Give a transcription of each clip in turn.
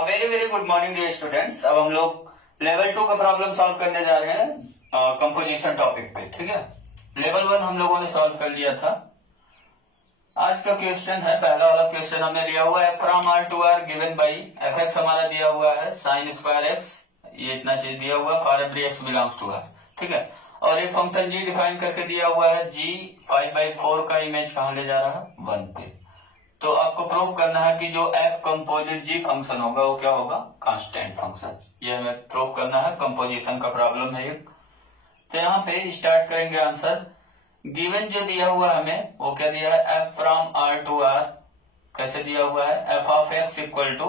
Very very good morning dear students. अब हम लोग लेवल 2 का प्रॉब्लम सॉल्व करने जा रहे हैं कंपोजिशन टॉपिक पे। ठीक है, लेवल 1 हम लोगों ने सॉल्व कर लिया था। आज का क्वेश्चन है, पहला वाला क्वेश्चन हमने लिया हुआ है from r to r given by f x हमारा दिया हुआ है साइन स्क्वायर एक्स, ये इतना चीज दिया हुआ है for every x belongs to r. ठीक है, और एक फंक्शन जी डिफाइन करके दिया हुआ है, जी 5/4 का इमेज कहाँ ले जा रहा है 1 पे। तो आपको प्रूव करना है कि जो एफ कंपोजिट जी फंक्शन होगा वो क्या होगा, कांस्टेंट फंक्शन। ये हमें प्रूव करना है, कंपोजिशन का प्रॉब्लम है एक। तो यहाँ पे स्टार्ट करेंगे आंसर। गिवन जो दिया हुआ हमें वो क्या दिया है, f from r to r कैसे दिया हुआ है, f of x equal to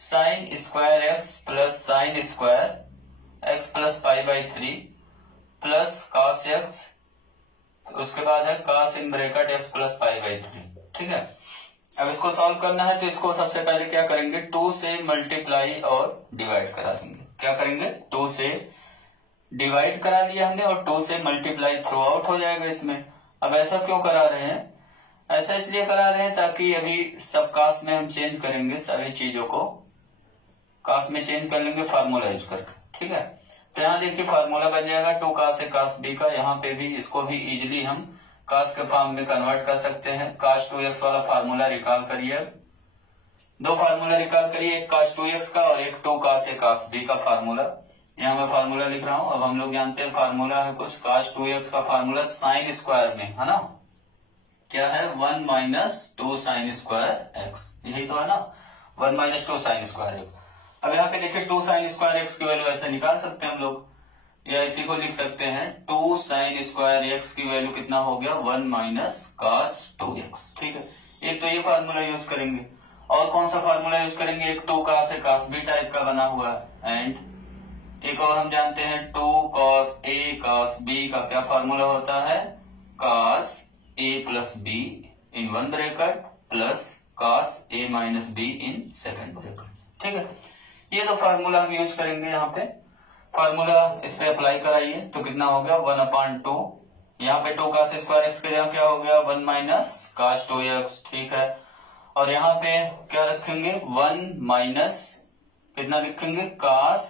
sine square x plus sine square x plus π/3 plus cos x, उसके बाद है cos in bracket x plus π/3। ठीक है, अब इसको सॉल्व करना है तो इसको सबसे पहले क्या करेंगे, 2 से मल्टीप्लाई और डिवाइड करा देंगे। क्या करेंगे, 2 से डिवाइड करा लिया हमने और 2 से मल्टीप्लाई थ्रू आउट हो जाएगा इसमें। अब ऐसा क्यों करा रहे हैं, ऐसा इसलिए करा रहे हैं ताकि अभी सब कास में हम चेंज करेंगे, सभी चीजों को कास में चेंज कर लेंगे फार्मूला यूज करके। ठीक है, तो यहाँ देखिए फार्मूला बन जाएगा 2 cos a cos b का। यहाँ पे भी इसको भी इजिली हम कास के फॉर्म में कन्वर्ट कर सकते हैं। cos 2x वाला फार्मूला रिकॉल करिए, 2 फार्मूला रिकॉल करिए, एक cos 2x का और एक 2 cos a cos b का फार्मूला। यहाँ मैं फार्मूला लिख रहा हूँ। अब हम लोग जानते हैं फार्मूला है कुछ, cos 2x का फार्मूला साइन स्क्वायर में है ना, क्या है 1 - 2 साइन स्क्वायर एक्स, यही तो है ना, 1 - 2 साइन स्क्वायर एक्स। अब यहाँ पे देखिए 2 साइन स्क्वायर एक्स की वैल्यू ऐसे निकाल सकते हैं हम लोग, या इसी को लिख सकते हैं 2 साइन स्क्वायर एक्स की वैल्यू कितना हो गया 1 - cos 2x। ठीक है, एक तो ये फार्मूला यूज करेंगे, और कौन सा फार्मूला यूज करेंगे, एक 2 cos a cos b type का बना हुआ है, एंड एक और हम जानते हैं 2 cos a cos b का क्या फार्मूला होता है, cos a plus b in 1 bracket plus cos a minus b in 2nd bracket. ठीक है, ये तो फार्मूला हम यूज करेंगे। यहाँ पे फार्मूला इस पे अप्लाई कराइए तो कितना हो गया 1/2। यहाँ पे 2 cos स्क्वायर एक्स के जगह क्या हो गया 1 - cos 2x। ठीक है, और यहाँ पे क्या रखेंगे 1 - कितना लिखेंगे cos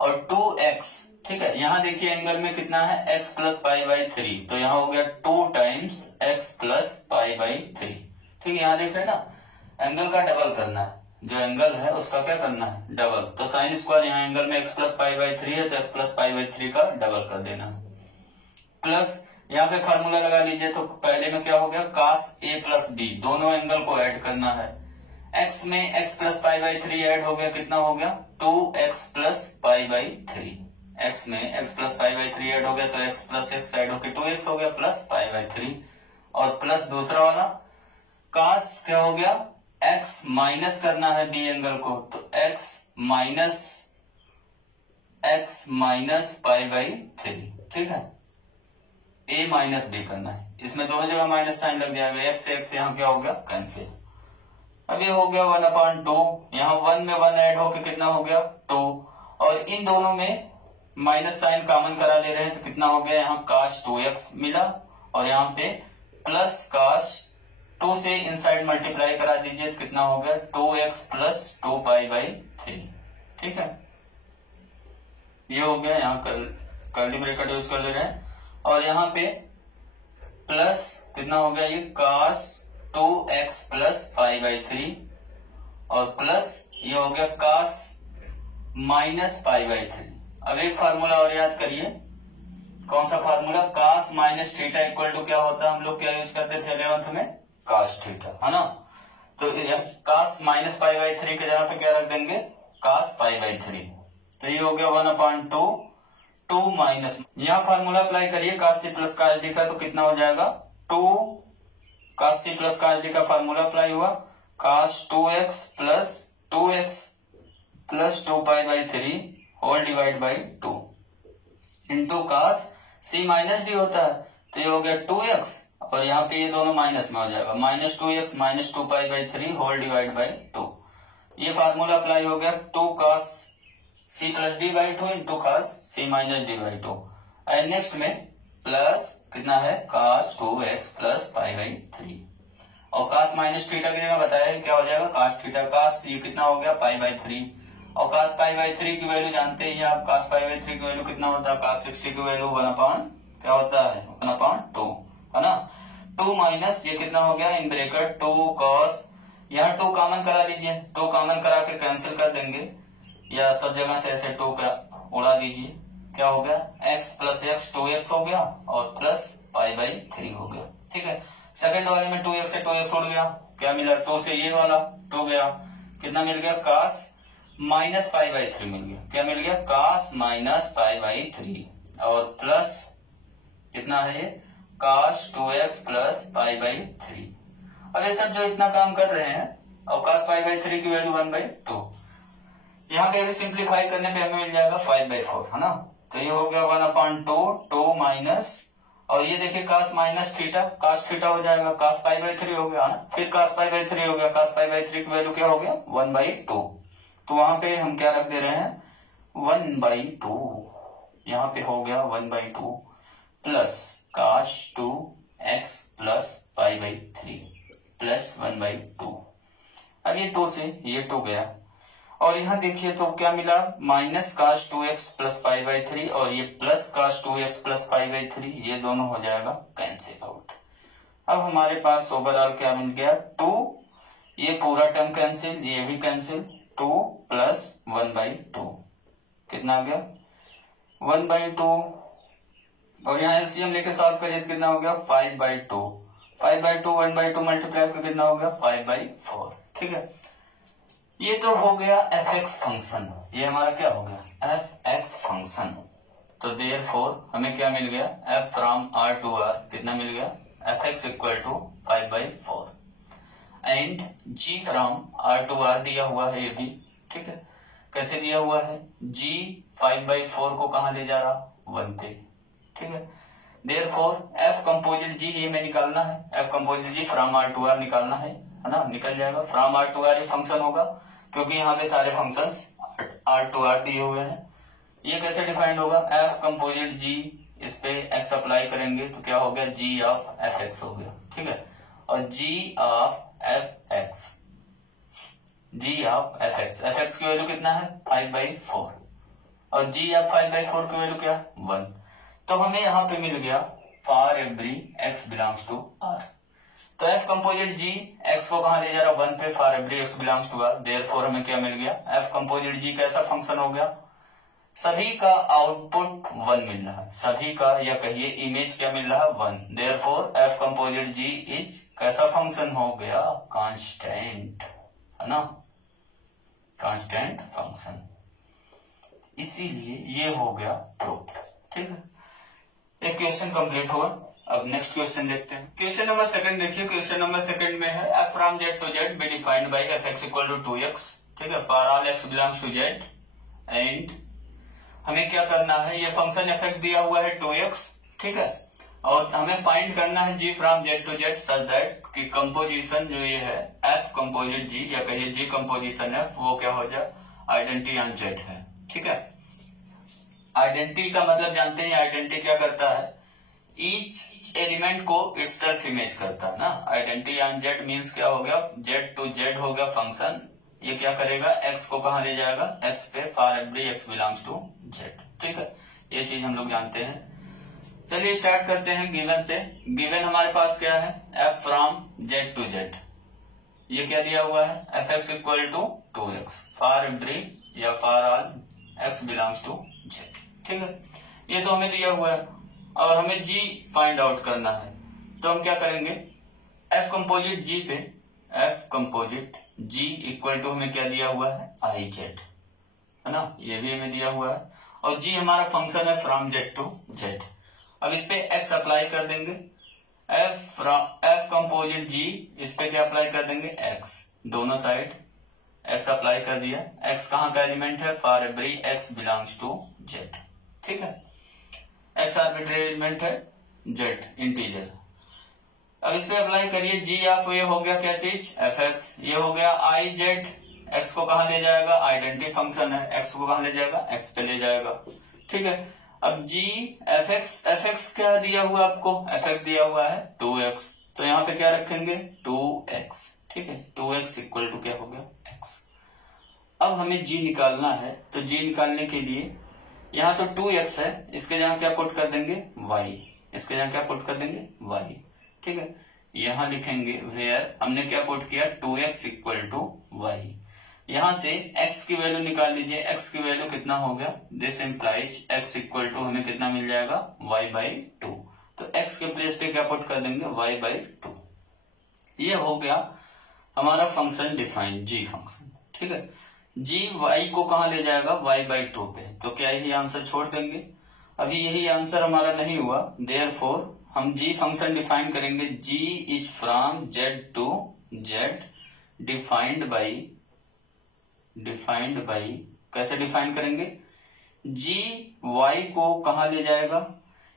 और 2x। ठीक है, यहाँ देखिए एंगल में कितना है x प्लस π/3, तो यहाँ हो गया 2 टाइम्स x प्लस π/3। ठीक है, यहाँ देख रहे हैं ना, एंगल का डबल करना है, जो एंगल है उसका क्या करना है डबल। तो साइन स्क्वायर यहाँ एंगल में x प्लस π/3 है तो x प्लस π/3 का डबल कर देना है। प्लस यहाँ पे फार्मूला लगा लीजिए, तो पहले में क्या हो गया cos a प्लस b, दोनों एंगल को ऐड करना है। x में x प्लस π/3 ऐड हो गया, कितना हो गया 2x प्लस π/3। x में x प्लस π/3 ऐड हो गया तो x प्लस x ऐड होकर 2x हो गया प्लस π/3, और प्लस दूसरा वाला cos क्या हो गया, x माइनस करना है b एंगल को, तो x माइनस π/3। ठीक है, a माइनस b करना है, इसमें दोनों जगह माइनस साइन लग जाएगा, x से x यहाँ क्या हो गया कैंसिल। अब ये हो गया 1/2, यहाँ 1 में 1 ऐड होके कितना हो गया 2, और इन दोनों में माइनस साइन कॉमन करा ले रहे हैं तो कितना हो गया यहाँ cos 2x मिला, और यहाँ पे प्लस cos 2 से इनसाइड मल्टीप्लाई करा दीजिए तो कितना हो गया 2x प्लस 2π/3। ठीक है, ये हो गया, यहाँ कर्ली ब्रैकेट यूज कर ले रहे हैं, और यहाँ पे प्लस कितना हो गया ये cos 2x प्लस π/3, और प्लस ये हो गया cos माइनस π/3। अब एक फार्मूला और याद करिए, कौन सा formula, cos minus theta equal to क्या होता है, हम लोग क्या यूज करते थे 11th में cos थीटा, है ना। तो cos माइनस π/3 के जगह पे क्या रख देंगे cos π/3, तो ये हो गया 1/2 2 माइनस, यहाँ फार्मूला अप्लाई करिए cos c plus cos d का, तो कितना हो जाएगा 2 cos c plus cos d का फार्मूला अप्लाई हुआ, cos 2x plus 2x plus 2π/3 whole divide by 2 into cos c minus d होता है, तो ये हो गया 2x, और यहाँ पे ये दोनों माइनस में हो जाएगा -2x minus 2π/3 whole divide by 2। ये फार्मूला अप्लाई हो गया 2 cos c plus D by 2 into cos c minus D by 2, and next में प्लस कितना है cos 2x प्लस π/3, और cos माइनस थीटा की जगह बताया क्या हो जाएगा cos थीटा, cos ये कितना हो गया π/3, और cos पाई बाई 3 की वैल्यू जानते ही आप, cos पाई बाई 3 की वैल्यू कितना होता है, cos 60 की वैल्यू 1/, क्या होता है, 1/2 है ना। 2 माइनस ये कितना हो गया, इन ब्रैकेट 2 cos, यहाँ 2 कॉमन करा लीजिए, 2 कॉमन करा के कैंसिल कर देंगे, या सब जगह से ऐसे 2 का उड़ा दीजिए, क्या हो गया, x प्लस एक्स 2x हो गया और प्लस पाई बाई 3 हो गया। ठीक है, सेकंड वाले में 2x से 2x उड़ गया, क्या मिला, 2 से ये वाला 2 गया, कितना मिल गया, cos माइनस पाई बाई 3 मिल गया, क्या मिल गया, cos माइनस पाई बाई 3 और प्लस कितना है ये, cos 2x plus pi by 3। अब ये सब जो इतना काम कर रहे हैं और cos पाई बाई 3 की वैल्यू 1/2, यहाँ पे अभी सिंप्लीफाई करने पे हमें मिल जाएगा 5/4 है ना। तो ये हो गया 1/2, 2 माइनस, और ये देखिए cos minus theta, cos theta हो जाएगा, cos पाई बाई 3 हो गया ना, फिर cos पाई बाई 3 हो गया, cos पाई बाई 3 की वैल्यू क्या हो गया, 1/2। तो वहां पे हम क्या रख दे रहे हैं, 1/2, यहाँ पे हो गया 1/2 plus cos 2x plus pi by 3 plus 1/2। अब ये 2 से ये 2 गया, और यहाँ देखिए तो क्या मिला, minus cos 2x plus pi by 3 और ये plus cos 2x plus pi by 3, ये दोनों हो जाएगा कैंसिल आउट। अब हमारे पास ओवरऑल क्या बन गया, 2, ये पूरा टर्म कैंसिल, ये भी कैंसिल, 2 प्लस 1/2 कितना आ गया, 1/2, और यहाँ एलसीएम लेके सॉल्व करिए तो कितना हो गया, 5/2, 5/2 1/2 मल्टीप्लाई करके कितना हो गया, 5/4। ठीक है, ये तो हो गया fx फंक्शन, ये हमारा क्या हो गया, fx फंक्शन। तो देयरफॉर हमें क्या मिल गया, f from r to r कितना मिल गया, fx equal to 5/4 and g from r to r दिया हुआ है ये भी। ठीक है, कैसे दिया हुआ है, g 5/4 को कहां ले जा रहा, 1 पे। ठीक है, देयरफॉर f कंपोजिट g ये में निकालना है, f composite g from r to r निकालना है ना, निकल जाएगा, फ्रॉम r टू r ये फंक्शन होगा, क्योंकि यहाँ पे सारे फंक्शंस r टू r दिए हुए हैं। ये कैसे डिफाइंड होगा, f कंपोजिट g, इस पे x अप्लाई करेंगे तो क्या हो गया, g ऑफ fx हो गया। ठीक है, और g of fx, g of fx, fx की वैल्यू कितना है, 5/4 और g ऑफ 5/4 की वैल्यू क्या, 1। तो हमें यहाँ पे मिल गया for every x belongs to r। तो f कंपोजिट g x को कहां ले जा रहा, 1 पे, for every x belongs to r। Therefore हमें क्या मिल गया, f कंपोजिट g कैसा फंक्शन हो गया, सभी का आउटपुट 1 मिल रहा है, सभी का, या कहिए इमेज क्या मिल रहा है, 1। Therefore f composite g is कैसा फंक्शन हो गया, कांस्टेंट है ना, कांस्टेंट फंक्शन, इसीलिए ये हो गया प्रूफ। ठीक है, एक क्वेश्चन कंप्लीट हुआ। अब नेक्स्ट क्वेश्चन देखते हैं। क्वेश्चन नंबर सेकंड देखिए, क्वेश्चन नंबर सेकंड में है f from z to z be defined by fx equal to 2x। ठीक है, for all x belongs to z and हमें क्या करना है, ये फंक्शन fx दिया हुआ है 2x। ठीक है, और हमें फाइंड करना है g from z to z such that कि कंपोजिशन जो ये है f कंपोजिट g, या कहिए g कंपोजिशन f, वो क्या हो जाए, आइडेंटिटी ऑन z है। ठीक है, आइडेंटिटी का मतलब जानते हैं, आइडेंटिटी क्या करता है, ईच एलिमेंट को इटसेल्फ इमेज करता है ना। आइडेंटिटी ऑन जेड मींस क्या हो गया, जेड टू जेड हो गया फंक्शन, ये क्या करेगा, एक्स को कहां ले जाएगा, एक्स पे, for every x belongs to z. ठीक है, ये चीज हम लोग जानते हैं। चलिए स्टार्ट करते हैं गिवन से। गिवन हमारे पास क्या है, f from z to z, ये क्या दिया हुआ है, f x equal to 2x for every या for all x belongs to z. ठीक है, ये तो हमें दिया हुआ है और हमें g फाइंड आउट करना है। तो हम क्या करेंगे, f कंपोजिट g पे, f composite g equal to हमें क्या दिया हुआ है, i z है ना, ये भी हमें दिया हुआ है, और g हमारा फंक्शन है फ्रॉम z टू z। अब इस पे x अप्लाई कर देंगे, f कंपोजिट g, इस पे क्या अप्लाई कर देंगे, x, दोनों साइड x अप्लाई कर दिया। x कहाँ का एलिमेंट है, for every x belongs to z। ठीक है, x आर्बिट्रेरी एलिमेंट है, z इंटीजर। अब इस पे अप्लाई करिए, g ऑफ ये हो गया क्या चीज, fx, ये हो गया i z, x को कहां ले जाएगा, आइडेंटिटी फंक्शन है, x को कहां ले जाएगा, x पे ले जाएगा। ठीक है, अब g fx क्या दिया हुआ आपको, fx दिया हुआ है 2x, तो यहाँ पे क्या रखेंगे, 2x। ठीक है, 2x इक्वल टू क्या हो गया, x। अब हमें g निकालना है, तो g निकालने के लिए यहाँ तो 2x है, इसके जगह क्या पुट कर देंगे y, इसके जगह क्या पुट कर देंगे y, ठीक है। यहाँ लिखेंगे वेयर हमने क्या पुट किया 2x इक्वल टू y। यहाँ से x की वैल्यू निकाल लीजिए, x की वैल्यू कितना हो गया, this implies x equal to हमें कितना मिल जाएगा y/2। तो x के प्लेस पे क्या पुट कर देंगे y/2। ये हो गया हमारा फंक्शन डिफाइन g फंक्शन, ठीक है। g y को कहाँ ले जाएगा y/2 पे, तो क्या यही आंसर छोड़ देंगे। अभी यही आंसर हमारा नहीं हुआ, देयरफॉर हम g फंक्शन डिफाइन करेंगे, g is from z to z defined by कैसे डिफाइन करेंगे, g y को कहाँ ले जाएगा,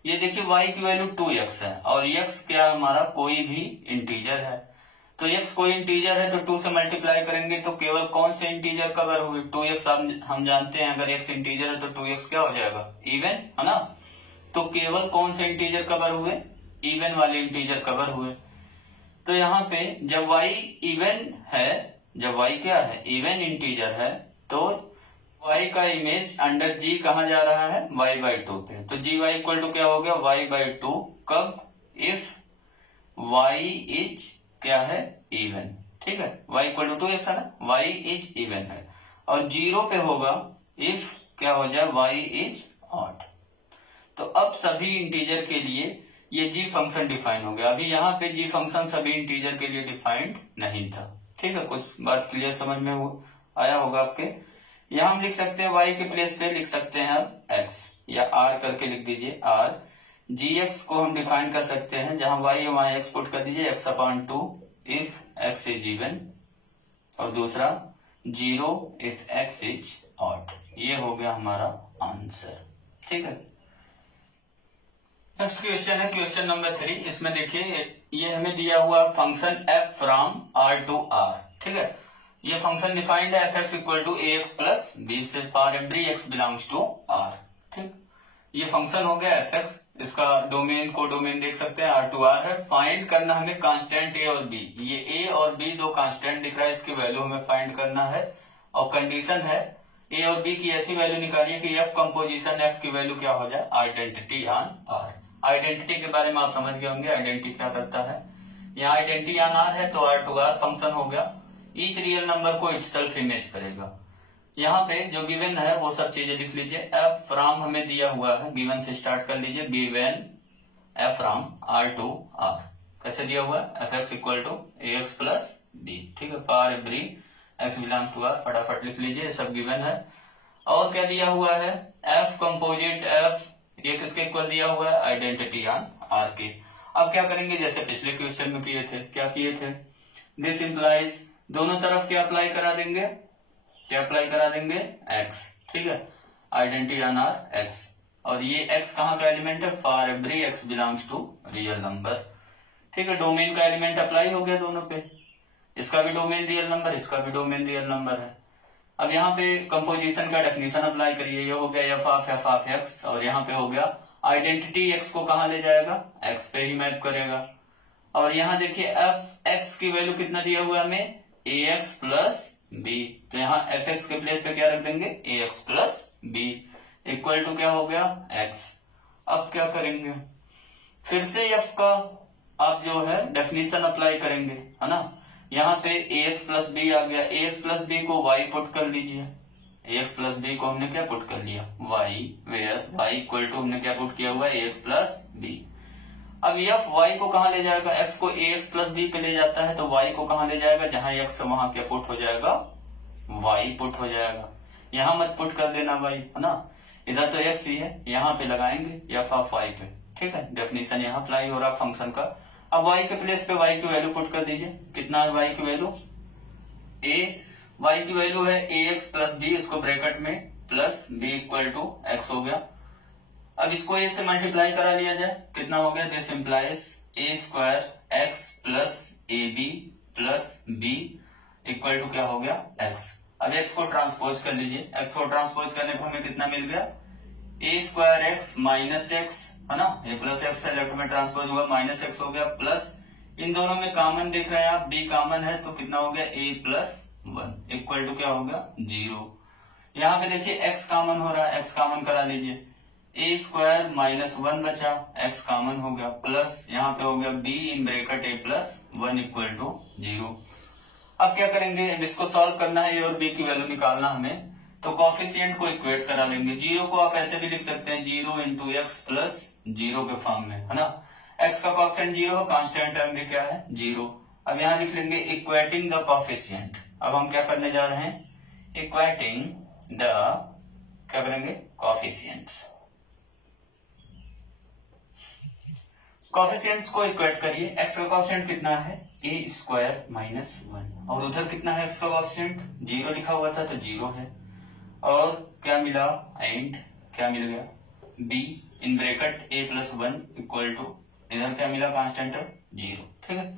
ये देखिए y की वैल्यू 2x है और x क्या हमारा कोई भी इंटीजर है, तो x कोई इंटीजर है तो 2 से मल्टीप्लाई करेंगे तो केवल कौन से इंटीजर कवर हुए 2x। हम जानते हैं अगर x इंटीजर है तो 2x क्या हो जाएगा इवन, है ना। तो केवल कौन से इंटीजर कवर हुए, इवन वाले इंटीजर कवर हुए। तो यहाँ पे जब y इवन है, जब y क्या है इवन इंटीजर है, तो y का इमेज अंडर g कहाँ जा रहा है y/2 पे। तो gy इक्वल टू क्या हो गया y/2, कब, इफ y इज क्या है इवन, ठीक है। y इक्वल टू 2x है ना, y इज इवन है। और 0 पे होगा इफ क्या हो जाए y इज ऑड। तो अब सभी इंटीजर के लिए ये g फंक्शन डिफाइन हो गया। अभी यहाँ पे g फंक्शन सभी इंटीजर के लिए डिफाइंड नहीं था, ठीक है। कुछ बात क्लियर समझ में आया होगा आपके। यहाँ हम लिख सकते हैं y के प्लेस पे लिख सकते हैं अब x, या r करके लिख दीजिए r। gx को हम डिफाइन कर सकते हैं, जहां y है वहां x पुट कर दीजिए x/2 if x is even, और दूसरा 0 इफ x इज ऑड। ये हो गया हमारा आंसर, ठीक है। नेक्स्ट क्वेश्चन है क्वेश्चन नंबर 3। इसमें देखिए ये हमें दिया हुआ function f from r to r, ठीक है। ये फंक्शन डिफाइंड है fx equal to ax plus b से for every x belongs to r, ठीक। ये फंक्शन हो गया fx, इसका डोमेन को डोमेन देख सकते हैं r टू r है। फाइंड करना हमें कांस्टेंट a और b, ये a और b दो कांस्टेंट दिख रहा है, इसकी वैल्यू हमें फाइंड करना है। और कंडीशन है a और b की ऐसी वैल्यू निकालिए कि f कंपोजिशन f की वैल्यू क्या हो जाए आइडेंटिटी ऑन r। आइडेंटिटी के बारे में आप समझ गए होंगे, आइडेंटिटी क्या करता है। यहाँ आइडेंटिटी ऑन r है तो r टू r फंक्शन हो गया। ईच रियल नंबर को इटसेल्फ इमेज करेगा। यहाँ पे जो गिवन है वो सब चीजें लिख लीजिए। f फ्रॉम हमें दिया हुआ है, गिवन से स्टार्ट कर लीजिए। Given f from r to r कैसे दिया हुआ है, fx equal to ax plus b, ठीक है। For every x belongs to r, फटाफट लिख लीजिए, सब गिवन है। और क्या दिया हुआ है, f कंपोजिट f, ये किसके इक्वल दिया हुआ है आइडेंटिटी ऑन r के। अब क्या करेंगे, जैसे पिछले क्वेश्चन में किए थे, क्या किए थे, दिस इंप्लाइज दोनों तरफ क्या अप्लाई करा देंगे, क्या अप्लाई करा देंगे x, ठीक है। आइडेंटिटी ऑन r x, और ये x कहाँ का एलिमेंट है, for every x belongs to real number, ठीक है। डोमेन का एलिमेंट अप्लाई हो गया दोनों पे, इसका भी डोमेन रियल नंबर, इसका भी डोमेन रियल नंबर है। अब यहाँ पे कंपोजिशन का डेफिनेशन अप्लाई करिए, ये हो गया f ऑफ x, और यहाँ पे हो गया आइडेंटिटी x को कहाँ ले जाएगा x पे ही मैप करेगा। और यहाँ देखिए f x की वैल्यू कितना दिया हुआ हमें ax प्लस b, तो यहाँ fx के प्लेस पे क्या रख देंगे ax plus b equal to क्या हो गया x। अब क्या करेंगे, फिर से f का आप जो है डेफिनेशन अप्लाई करेंगे, है ना। यहाँ पे ax प्लस b आ गया, ax प्लस b को y पुट कर लीजिए। ax प्लस b को हमने क्या पुट कर लिया y, where y equal to हमने क्या पुट किया हुआ है ax प्लस b। अब f y को कहाँ ले जाएगा, x को ax प्लस b पे ले जाता है, तो y को कहाँ ले जाएगा, जहां x वहां क्या पुट हो जाएगा y पुट हो जाएगा। यहाँ मत पुट कर देना y, है ना, इधर तो x ही है, यहाँ पे लगाएंगे f ऑफ y पे, ठीक है। डेफिनेशन यहाँ अप्लाई हो रहा फंक्शन का। अब y के प्लेस पे y की वैल्यू पुट कर दीजिए, कितना है y की वैल्यू y की वैल्यू है ax प्लस b, इसको ब्रैकेट में plus b equal to x हो गया। अब इसको a से मल्टीप्लाई करा लिया जाए, कितना हो गया, this implies a square x plus ab plus b equal to क्या हो गया x। अब x को ट्रांसपोज कर लीजिए, x को ट्रांसपोज करने पर हमें कितना मिल गया a square x minus x, है ना, a प्लस x है, लेफ्ट में ट्रांसपोज हुआ माइनस x हो गया, प्लस इन दोनों में कॉमन देख रहे हैं आप b कॉमन है तो कितना हो गया a प्लस 1 इक्वल टू क्या हो गया 0। यहाँ पे देखिए x कॉमन हो रहा है, x कॉमन करा लीजिए, a स्क्वायर माइनस 1 बचा, x कॉमन हो गया, प्लस यहाँ पे हो गया b in bracket a plus 1 equal to 0। अब क्या करेंगे, अब इसको सॉल्व करना है, a और b की वैल्यू निकालना हमें, तो कोफिशिएंट को इक्वेट करा लेंगे। 0 को आप ऐसे भी लिख सकते हैं 0 इंटू एक्स प्लस 0 के फॉर्म में, है ना। x का कोफिशिएंट 0 है, कांस्टेंट टर्म भी क्या है 0। अब यहाँ लिख लेंगे इक्वेटिंग द कोफिशिएंट। अब हम क्या करने जा रहे हैं, इक्वेटिंग द, क्या करेंगे, कोफिशिएंट्स। कोफिशिएंट्स को इक्वेट करिए। x का कोफिशिएंट कितना है, a स्क्वायर माइनस 1, और उधर कितना है x का कोफिशिएंट, 0 लिखा हुआ था तो 0 है, और क्या मिला, एंड क्या मिल गया, b in bracket a plus 1 equal to, इधर क्या मिला, कांस्टेंट 0। ठीक है,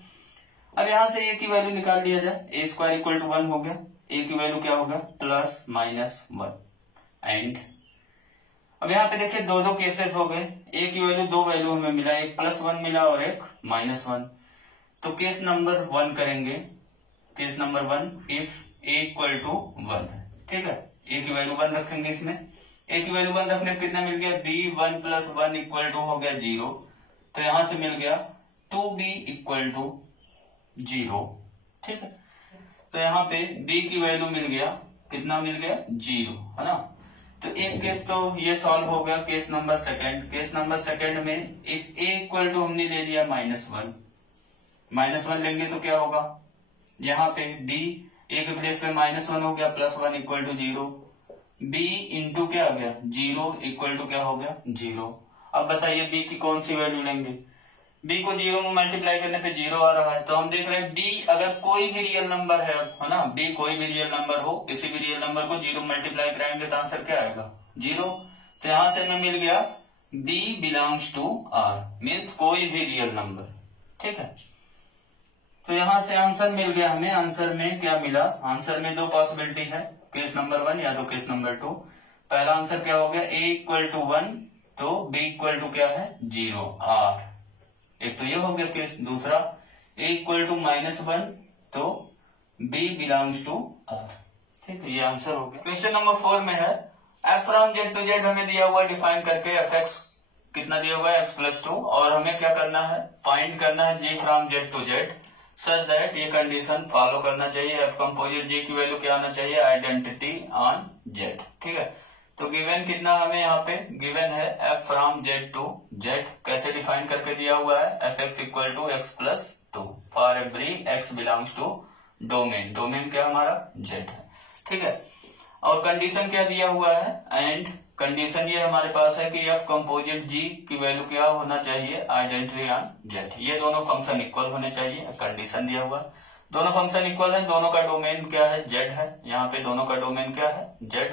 अब यहां से a की वैल्यू निकाल लिया जाए, a स्क्वायर इक्वल टू 1 हो गया, a की वैल्यू क्या हो गया, प्लस माइनस 1, एंड अब यहाँ पे देखिए दो केसेस हो गए, a की वैल्यू, दो वैल्यू हमें मिला, एक प्लस 1 मिला और एक माइनस 1। तो केस नंबर 1 करेंगे, case number 1 if a equal to 1 है। ठीक है, a की वैल्यू 1 रखेंगे इसमें, a की वैल्यू 1 रखने पर कितना मिल गया, b 1 प्लस 1 इक्वल टू हो गया 0, तो यहां से मिल गया 2b इक्वल टू 0। ठीक है, तो यहाँ पे b की वैल्यू मिल गया, कितना मिल गया, 0, है ना। तो एक केस तो ये सॉल्व हो गया। Case number second, case number second में इफ a इक्वल टू हमने ले लिया -1, -1 लेंगे तो क्या होगा, यहाँ पे b a के प्लेस पे -1 हो गया, +1 इक्वल टू 0, b इंटू क्या आ गया 0 इक्वल टू क्या हो गया 0। अब बताइए b की कौन सी वैल्यू लेंगे, b को 0 में मल्टीप्लाई करने पे 0 आ रहा है, तो हम देख रहे हैं b अगर कोई भी रियल नंबर है ना, b कोई भी रियल नंबर हो, किसी भी रियल नंबर को 0 मल्टीप्लाई कराएंगे तो आंसर क्या आएगा 0। तो यहां से हमें मिल गया b belongs to r, means कोई भी रियल नंबर। ठीक है, तो यहां से आंसर मिल गया हमें। आंसर में क्या मिला, आंसर में दो पॉसिबिलिटी है, केस नंबर 1 या तो केस नंबर 2। पहला आंसर क्या हो गया, a इक्वल टू 1 तो b इक्वल टू क्या है 0 r, एक तो ये हो गया केस। दूसरा a इक्वल टू -1 तो b बिलोंग्स टू r। ठीक है, ये आंसर हो गया। क्वेश्चन नंबर 4 में है f from z to z हमें दिया हुआ, डिफाइन करके fx कितना दिया हुआ है x प्लस 2, और हमें क्या करना है, फाइंड करना है g from z to z such that ये कंडीशन फॉलो करना चाहिए, f कंपोजिट g की वैल्यू क्या आना चाहिए, आइडेंटिटी ऑन z। ठीक है, तो गिवन कितना हमें यहाँ पे गिवन है f from z to z, कैसे डिफाइन करके दिया हुआ है, fx equal to x plus 2 for every x belongs to domain, domain क्या हमारा z है। ठीक है, और कंडीशन क्या दिया हुआ है, एंड कंडीशन ये हमारे पास है कि f कंपोजिट g की वैल्यू क्या होना चाहिए, आइडेंटिटी ऑन z। ये दोनों फंक्शन इक्वल होने चाहिए, कंडीशन दिया हुआ है। दोनों फंक्शन इक्वल है, दोनों का डोमेन क्या है, z है, यहाँ पे दोनों का डोमेन क्या है z।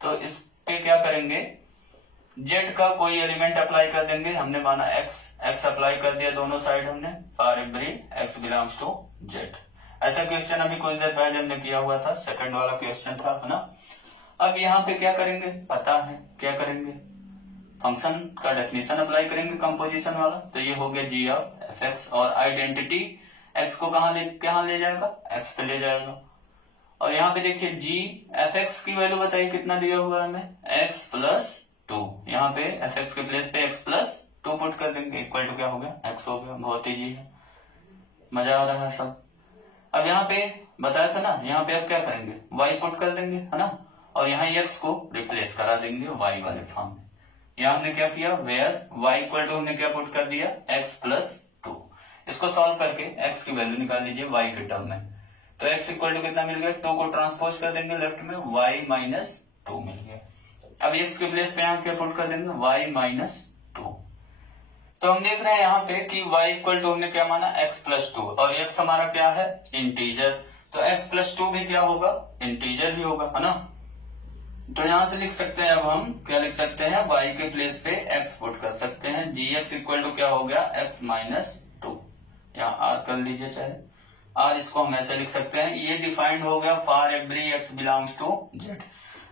तो इस पे क्या करेंगे, z का कोई एलिमेंट अप्लाई कर देंगे, हमने माना x अप्लाई कर दिया दोनों साइड हमने, for every x belongs to z। ऐसा क्वेश्चन अभी कुछ देर पहले हमने किया हुआ था, सेकंड वाला क्वेश्चन था, है ना। अब यहाँ पे क्या करेंगे, पता है क्या करेंगे, फंक्शन का डेफिनेशन अप्लाई करेंगे कंपोजिशन वाला, तो ये हो गया g ऑफ fx, और आइडेंटिटी x को कहाँ ले जाएगा, x पे ले जाएगा। और यहाँ पे देखिए g fx की वैल्यू बताइए कितना दिया हुआ है हमें, x प्लस 2, यहाँ पे fx के प्लेस पे x प्लस 2 पुट कर देंगे, इक्वल टू क्या हो गया x हो गया। बहुत ईजी है, मजा आ रहा है सब। अब यहाँ पे बताया था ना, यहाँ पे अब क्या करेंगे, y पुट कर देंगे, है ना, और यहाँ x को रिप्लेस करा देंगे y वाले फॉर्म में। यहाँ हमने क्या किया, वेयर y इक्वल टू हमने क्या पुट कर दिया, x प्लस 2। इसको सॉल्व करके x की वैल्यू निकाल लीजिए y के टर्म में, तो x इक्वल टू कितना मिल गया, 2 को ट्रांसपोज कर देंगे लेफ्ट में, y माइनस 2 मिल गया। अब x के प्लेस पे यहाँ क्या पुट कर देंगे, y माइनस 2। तो हम देख रहे हैं यहाँ पे कि y इक्वल टू हमने क्या माना, x प्लस 2, और x हमारा क्या है, इंटीजर, तो x प्लस 2 भी क्या होगा, इंटीजर ही होगा, है ना। तो यहां से लिख सकते हैं, अब हम क्या लिख सकते हैं, y के प्लेस पे x पुट कर सकते हैं, gx इक्वल टू क्या हो गया, x माइनस 2, यहाँ r कर लीजिए चाहे r, इसको हम ऐसे लिख सकते हैं। ये डिफाइंड हो गया for every x belongs to z।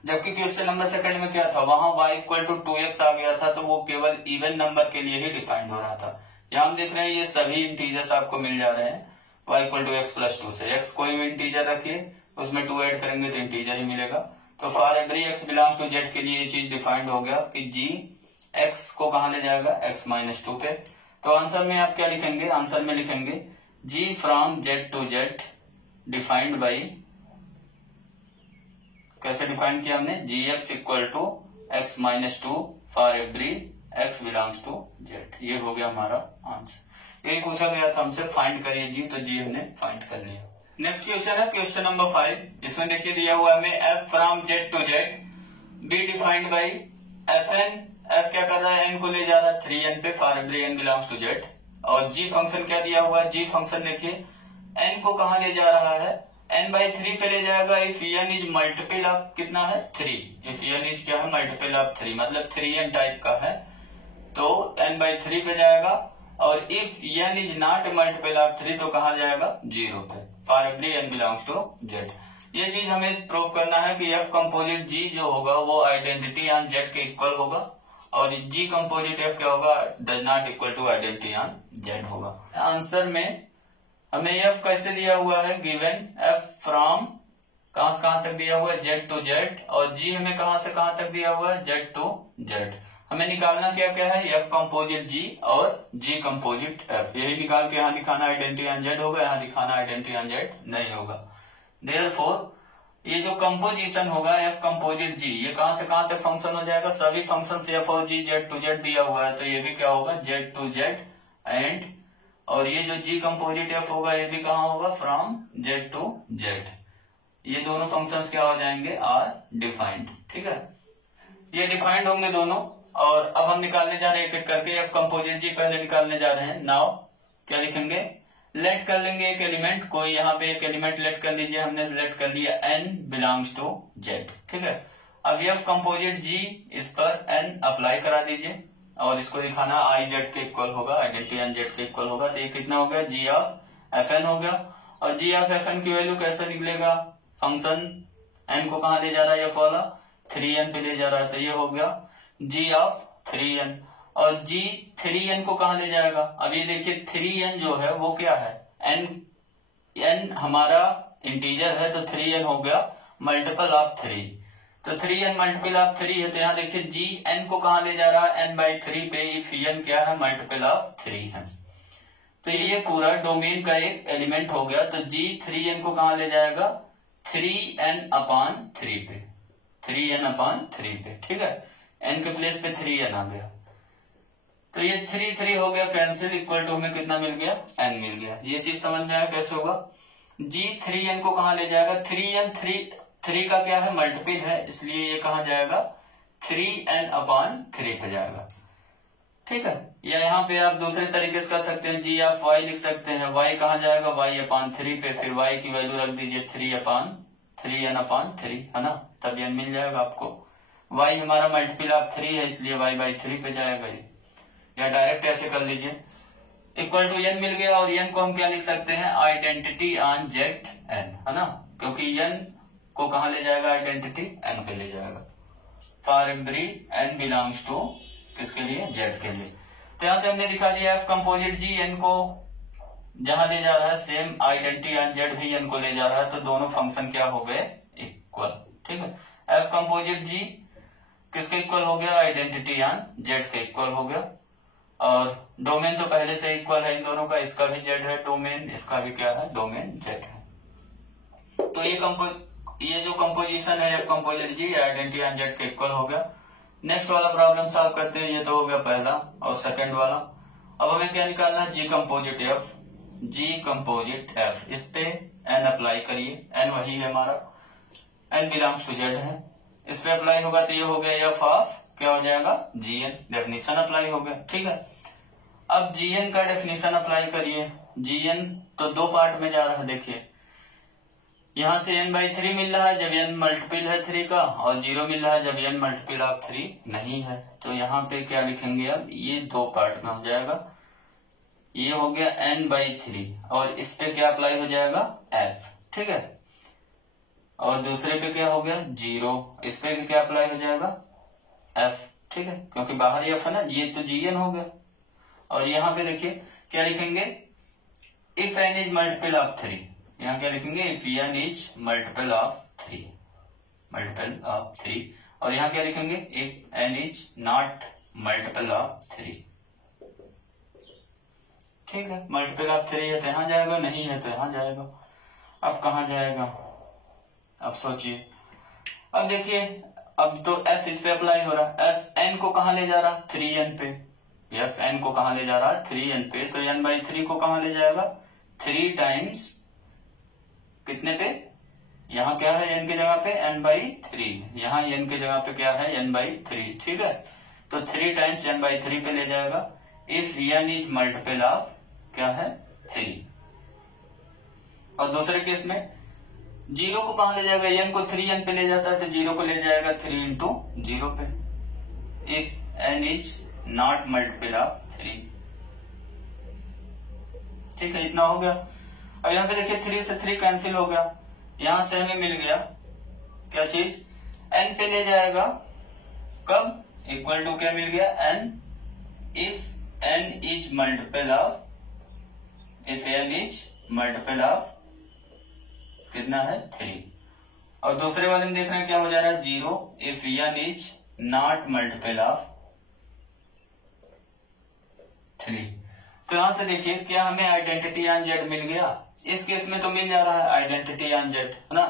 जबकि क्वेश्चन नंबर सेकंड में क्या था, वहां y इक्वल टू 2x आ गया था, तो वो केवल इवन नंबर के लिए ही डिफाइंड हो रहा था। यहाँ हम देख रहे हैं ये सभी इंटीजर्स आपको मिल जा रहे हैं y equal to x plus 2 से। x कोई भी इंटीजर रखिए, उसमें 2 ऐड करेंगे तो इंटीजर ही मिलेगा। तो for every x belongs to z के लिए ये चीज डिफाइंड हो गया कि g x को कहां ले जाएगा, x माइनस 2 पे। तो आंसर में आप क्या लिखेंगे, आंसर में लिखेंगे g from z to z defined by, कैसे डिफाइन किया हमने, gx equal to x minus 2 for every x belongs to z। ये हो गया हमारा आंसर। यही पूछा गया था हमसे, फाइंड करिए g, तो g हमने फाइंड कर लिया। नेक्स्ट क्वेश्चन है क्वेश्चन नंबर 5। इसमें देखिए दिया हुआ है हमें f from z to z be defined by fn। f क्या कर रहा है, n को ले जा रहा है 3n पे for every n belongs to z। और g फंक्शन क्या दिया हुआ है, g फंक्शन देखिए n को कहां ले जा रहा है, n बाई 3 पे ले जाएगा। If n is multiple of कितना है 3, इफ n इज क्या है मल्टीपल ऑफ 3 मतलब 3n टाइप का है तो n बाई 3 पे जाएगा। और if n is not multiple of 3 तो कहां जाएगा 0 पे for every n belongs to z। ये चीज हमें प्रूव करना है कि f कंपोजिट g जो होगा वो आइडेंटिटी ऑन z के इक्वल होगा और g कंपोजिट f क्या होगा, does not equal to identity on z होगा। आंसर में हमें f कैसे दिया हुआ है, गिवन f फ्रॉम कहां से कहां तक दिया हुआ है z टू z, और g हमें कहां से कहां तक दिया हुआ है z टू z। हमें निकालना क्या क्या है, f कंपोजिट g और g कंपोजिट f। यही निकाल के यहाँ दिखाना आइडेंटिटी ऑन z होगा, यहाँ दिखाना आइडेंटिटी ऑन z नहीं होगा। देयरफॉर ये जो कंपोजिशन होगा f कंपोजिट g, ये कहां से कहां तक फंक्शन हो जाएगा, सभी फंक्शन से f और g z टू z दिया हुआ है तो ये भी क्या होगा z टू z एंड, और ये जो g कंपोजिट f होगा ये भी कहां होगा फ्रॉम z टू z। ये दोनों फंक्शंस क्या हो जाएंगे, आर डिफाइंड। ठीक है, ये डिफाइंड होंगे दोनों। और अब हम निकालने जा रहे हैं एक एक करके, f कंपोजिट g पहले निकालने जा रहे हैं। नाउ क्या लिखेंगे, लेट कर लेंगे एक एलिमेंट, कोई यहाँ पे एक एलिमेंट लेट कर लीजिए, हमने लेट कर लिया n बिलोंग्स टू z। ठीक है, अब f कंपोजिट g इस पर n अप्लाई करा दीजिए और इसको दिखाना i z के इक्वल होगा, आइडेंटिटी ऑन z के इक्वल होगा। तो ये कितना हो गया, g ऑफ fn हो गया। और g ऑफ fn की वैल्यू कैसे निकलेगा, फंक्शन n को कहां ले जा रहा है, f वाला 3n पे ले जा रहा है तो ये हो गया g ऑफ 3n। और g 3n को कहां ले जाएगा, अब ये देखिए 3n जो है वो क्या है, n हमारा इंटीजर है तो 3n हो गया मल्टीपल ऑफ 3, तो 3n मल्टीपल ऑफ 3 है तो यहाँ देखिए g n को कहां ले जा रहा है, n बाई 3 पे, इफ n क्या है मल्टीपल ऑफ 3 है। तो ये पूरा डोमेन का एक एलिमेंट हो गया। तो g 3n को कहां ले जाएगा, 3n अपॉन 3 पे, 3n अपॉन 3 पे। ठीक है, n के प्लेस पे 3n आ गया तो ये 3 3 हो गया कैंसिल, इक्वल टू हमें कितना मिल गया, n मिल गया। ये चीज समझ में आया कैसे होगा, g 3n को कहां ले जाएगा, 3n 3 का क्या है मल्टीपल है, इसलिए ये कहां जाएगा 3n अपॉन 3 पे जाएगा। ठीक है, या यहाँ पे आप दूसरे तरीके से कर सकते हैं, g ऑफ y लिख सकते हैं, y कहां जाएगा y अपॉन 3 पे, फिर y की वैल्यू रख दीजिए 3n अपॉन 3 है ना, तब n मिल जाएगा आपको। y हमारा मल्टीपल ऑफ 3 है इसलिए y बाई 3 पे जाएगा ये, या डायरेक्ट ऐसे कर लीजिए, इक्वल टू n मिल गया। और n को हम क्या लिख सकते हैं, आइडेंटिटी ऑन z n है ना, क्योंकि n को कहां ले जाएगा, आइडेंटिटी n पे ले जाएगा for every n belongs to किसके लिए, z के लिए। तो यहां से हमने दिखा दिया f कंपोजिट g n को जहां ले जा रहा है, सेम आइडेंटिटी ऑन z भी n को ले जा रहा है, तो दोनों फंक्शन क्या हो गए इक्वल। ठीक है, f कंपोजिट g किसके इक्वल हो गया, आइडेंटिटी ऑन z के इक्वल हो गया। और डोमेन तो पहले से इक्वल है इन दोनों का, इसका भी z है डोमेन, इसका भी क्या है डोमेन z है। तो ये जो कंपोजिशन है f composite g identity on z के इक्वल हो गया। नेक्स्ट वाला प्रॉब्लम सॉल्व करते हैं, ये तो हो गया पहला। और सेकंड वाला, अब हमें क्या निकालना है, g कंपोजिट f, इस पे n अप्लाई करिए, n वही है हमारा, n बिलोंग्स टू z है, इस पे अप्लाई होगा तो ये हो गया f ऑफ क्या हो जाएगा, gn, डेफिनेशन अप्लाई हो गया। ठीक है, अब gn का डेफिनेशन अप्लाई करिए। gn तो दो पार्ट में जा रहा है, देखिए यहां से n बाई 3 मिल रहा है जब n मल्टीपल है 3 का, और 0 मिल रहा है जब n मल्टीपल ऑफ 3 नहीं है। तो यहाँ पे क्या लिखेंगे, अब ये दो पार्ट में हो जाएगा, ये हो गया n बाई 3 और इस पे क्या अप्लाई हो जाएगा f। ठीक है, और दूसरे पे क्या हो गया 0, इस पे भी क्या अप्लाई हो जाएगा f। ठीक है, क्योंकि बाहर ही f है ना, ये तो gn हो गया। और यहाँ पे देखिए क्या लिखेंगे, if n is multiple of 3, यहाँ क्या लिखेंगे, if n is multiple of 3, और यहाँ क्या लिखेंगे, if n is not multiple of 3। ठीक है, मल्टीपल ऑफ 3 है तो यहाँ जाएगा, नहीं है तो यहाँ जाएगा। अब कहाँ जाएगा, अब सोचिए। अब देखिए, अब तो f इस पे अप्लाई हो रहा है, f n को कहाँ ले जा रहा, 3n पे, f n को कहाँ ले जा रहा है, 3n पे, तो n/3 को कहाँ ले जाएगा, 3 टाइम्स कितने पे, यहाँ क्या है n की जगह पे n/3, यहाँ n की जगह पे क्या है n/3। ठीक है, तो 3 टाइम्स n/3 पे ले जाएगा। If n is multiple of क्या है 3। और दूसरे केस में 0 को कहां ले जाएगा, n को 3n पे ले जाता है तो 0 को ले जाएगा 3 इंटू 0 पे। If n is not multiple of 3। ठीक है, इतना हो गया। अब यहाँ पे देखिए 3 से 3 कैंसिल हो गया, यहां से हमें मिल गया क्या चीज, n पे ले जाएगा, कब, इक्वल टू क्या मिल गया, n if n is multiple of, if n is multiple of कितना है 3। और दूसरे वाले में देख रहे हैं क्या हो जा रहा है, 0 if n is not multiple of 3। तो यहां से देखिए क्या हमें आइडेंटिटी ऑन जेड मिल गया, इस केस में तो मिल जा रहा है आइडेंटिटी ऑन जेड, है ना,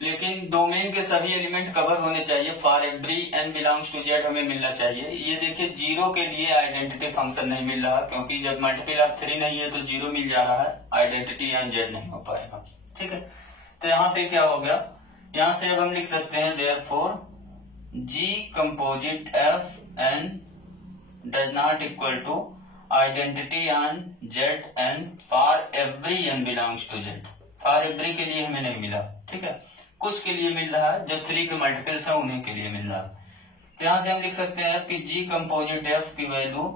लेकिन डोमेन के सभी एलिमेंट कवर होने चाहिए, for every n belongs to z हमें मिलना चाहिए। ये देखिए 0 के लिए आइडेंटिटी फंक्शन नहीं मिल रहा, क्योंकि जब मल्टीपल ऑफ 3 नहीं है तो 0 मिल जा रहा है, आइडेंटिटी ऑन जेड नहीं हो पाएगा। ठीक है, तो यहाँ पे क्या हो गया, यहाँ से अब हम लिख सकते हैं therefore G composite f n does not equal to identity on z n for every n belongs to z. For every के लिए हमें नहीं मिला, ठीक है, कुछ के लिए मिल रहा है, जो 3 के मल्टीपल्स है उन्हीं के लिए मिल रहा है। तो यहां से हम लिख सकते हैं कि G कंपोजिट f की value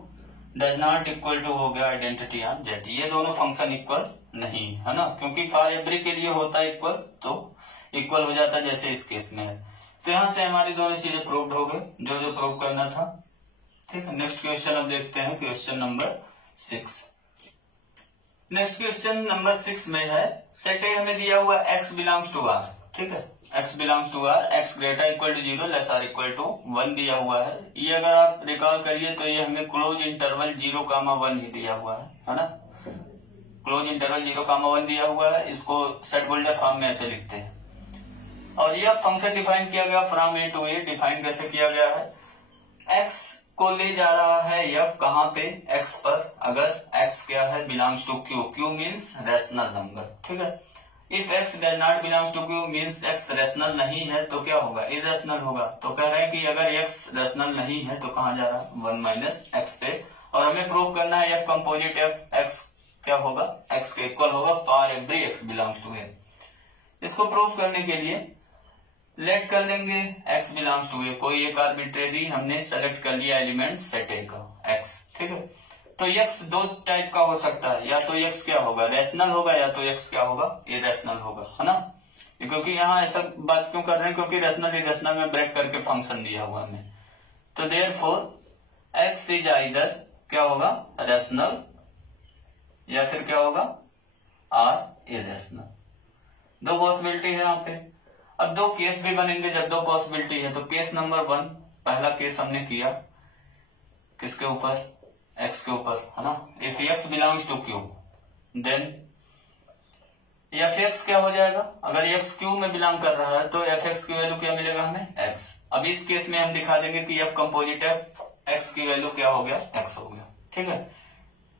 does not equal to हो गया आइडेंटिटी ऑन जेड। ये दोनों फंक्शन इक्वल नहीं है ना, क्योंकि फॉर एवरी के लिए होता है इक्वल, तो इक्वल हो जाता जैसे इस केस में है। तो यहां से हमारी दोनों चीजें प्रूव्ड हो गई, जो जो प्रूव करना था। ठीक है, नेक्स्ट क्वेश्चन अब देखते हैं, question number 6। Next question number 6 में है, सेट ए हमें दिया हुआ x बिलोंग्स टू r। ठीक है, x belongs to r, x greater equal to 0 less or equal to 1 दिया हुआ है। ये अगर आप रिकॉल करिए तो ये हमें क्लोज इंटरवल 0,1 ही दिया हुआ है ना, क्लोज इंटरवल 0,1 दिया हुआ है। इसको सेट होल्डर फॉर्म में ऐसे लिखते हैं। और यह फंक्शन डिफाइन किया गया from A to A. Define कैसे किया गया है, x को ले जा रहा है f कहां पे, x पर, अगर x क्या है belongs to q, q means rational number. ठीक है, if x does not belongs to q means x rational नहीं है तो क्या होगा, इरेशनल होगा। तो कह रहे हैं कि अगर x रेशनल नहीं है तो कहां जा रहा है, 1 माइनस x पे। और हमें प्रूव करना है f कंपोजिट f x क्या होगा, x के इक्वल होगा for every x belongs to a। इसको प्रूव करने के लिए लेट कर लेंगे x बिलोंग्स टू ए, कोई एक आर्बिट्रेरी हमने सेलेक्ट कर लिया एलिमेंट सेट ए का x। ठीक है, तो x दो टाइप का हो सकता है, या तो x क्या होगा रेशनल होगा, या तो x क्या होगा इरेशनल होगा, है ना। क्योंकि यहाँ ऐसा बात क्यों कर रहे हैं, क्योंकि रेशनल इरेशनल में ब्रेक करके फंक्शन दिया हुआ हमें। तो देयरफॉर x इज आइदर क्या होगा रेशनल, या फिर क्या होगा r इरेशनल। दो पॉसिबिलिटी है यहाँ पे। अब दो केस भी बनेंगे जब दो पॉसिबिलिटी है। तो केस नंबर 1, पहला केस हमने किया किसके ऊपर, x के ऊपर, है ना। If x belongs to q then fx क्या हो जाएगा, अगर x q में बिलोंग कर रहा है तो fx की वैल्यू क्या मिलेगा हमें, x। अब इस केस में हम दिखा देंगे कि f कंपोजिट f x की वैल्यू क्या हो गया, x हो गया। ठीक है,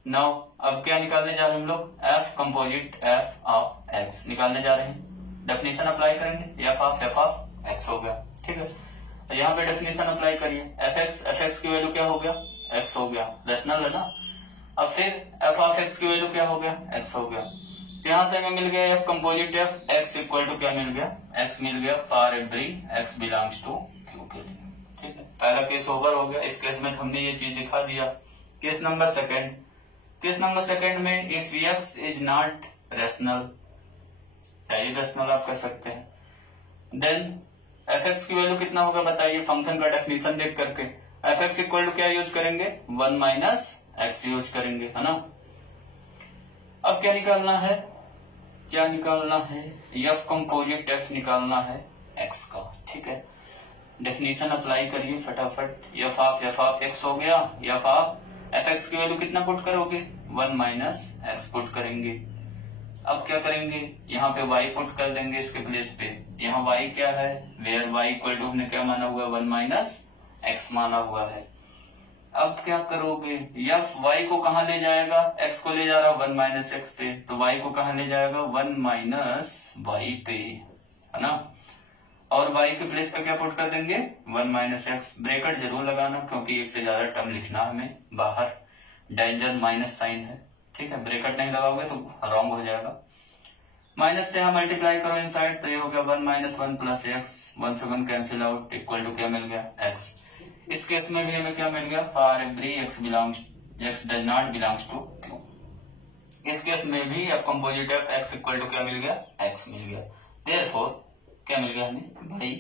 नाउ अब क्या निकालने जा रहे हैं हम लोग, f composite f of x निकालने जा रहे हैं। डेफिनेशन अप्लाई करेंगे, f ऑफ x हो गया। ठीक है, यहाँ पे डेफिनेशन अप्लाई करिए, fx की वैल्यू क्या हो गया, x हो गया, रेशनल है ना। अब फिर f ऑफ x की वैल्यू क्या हो गया, x हो गया। तो यहाँ से हमें मिल गया f composite f x equal to क्या मिल गया, x मिल गया for every x belongs to q के लिए। ठीक है, पहला केस ओवर हो गया। इस केस में हमने ये चीज दिखा दिया। Case number second, case number second में if x is not rational या इरेशनल आप कह सकते हैं, देन fx की वैल्यू कितना होगा बताइए, फंक्शन का डेफिनेशन देख करके। fx इक्वल टू क्या यूज करेंगे, 1 माइनस x यूज करेंगे, है ना। अब क्या निकालना है, क्या निकालना है, एफ कंपोजिट एफ निकालना है एक्स का। ठीक है, डेफिनेशन अप्लाई करिए फटाफट। एफ ऑफ एक्स हो गया, एफ ऑफ एफ एक्स की वैल्यू कितना पुट करोगे, 1 माइनस एक्स पुट करेंगे। अब क्या करेंगे, यहाँ पे y पुट कर देंगे इसके प्लेस पे। यहाँ y क्या है, वेयर y इक्वल टू हमने क्या माना हुआ, 1 माइनस एक्स माना हुआ है। अब क्या करोगे, एफ y को कहाँ ले जाएगा, x को ले जा रहा 1 माइनस एक्स पे, तो y को कहाँ ले जाएगा 1 माइनस y पे, है ना। और y के प्लेस पे क्या पुट कर देंगे 1 माइनस एक्स। ब्रैकेट जरूर लगाना क्योंकि एक से ज्यादा टर्म लिखना हमें बाहर, डेंजर माइनस साइन है। ठीक है, ब्रैकेट नहीं लगाओगे तो रॉन्ग हो जाएगा। माइनस से हम मल्टीप्लाई करो इनसाइड, तो ये हो गया 1 माइनस 1 प्लस एक्स, 1 से 1 कैंसिल आउट, इक्वल टू क्या मिल गया एक्स। इस केस में भी हमें क्या मिल गया, for every x does not belongs to q. इस केस में भी अब composite of x equal to क्या मिल गया, एक्स मिल गया। देयरफॉर क्या मिल गया हमें भाई,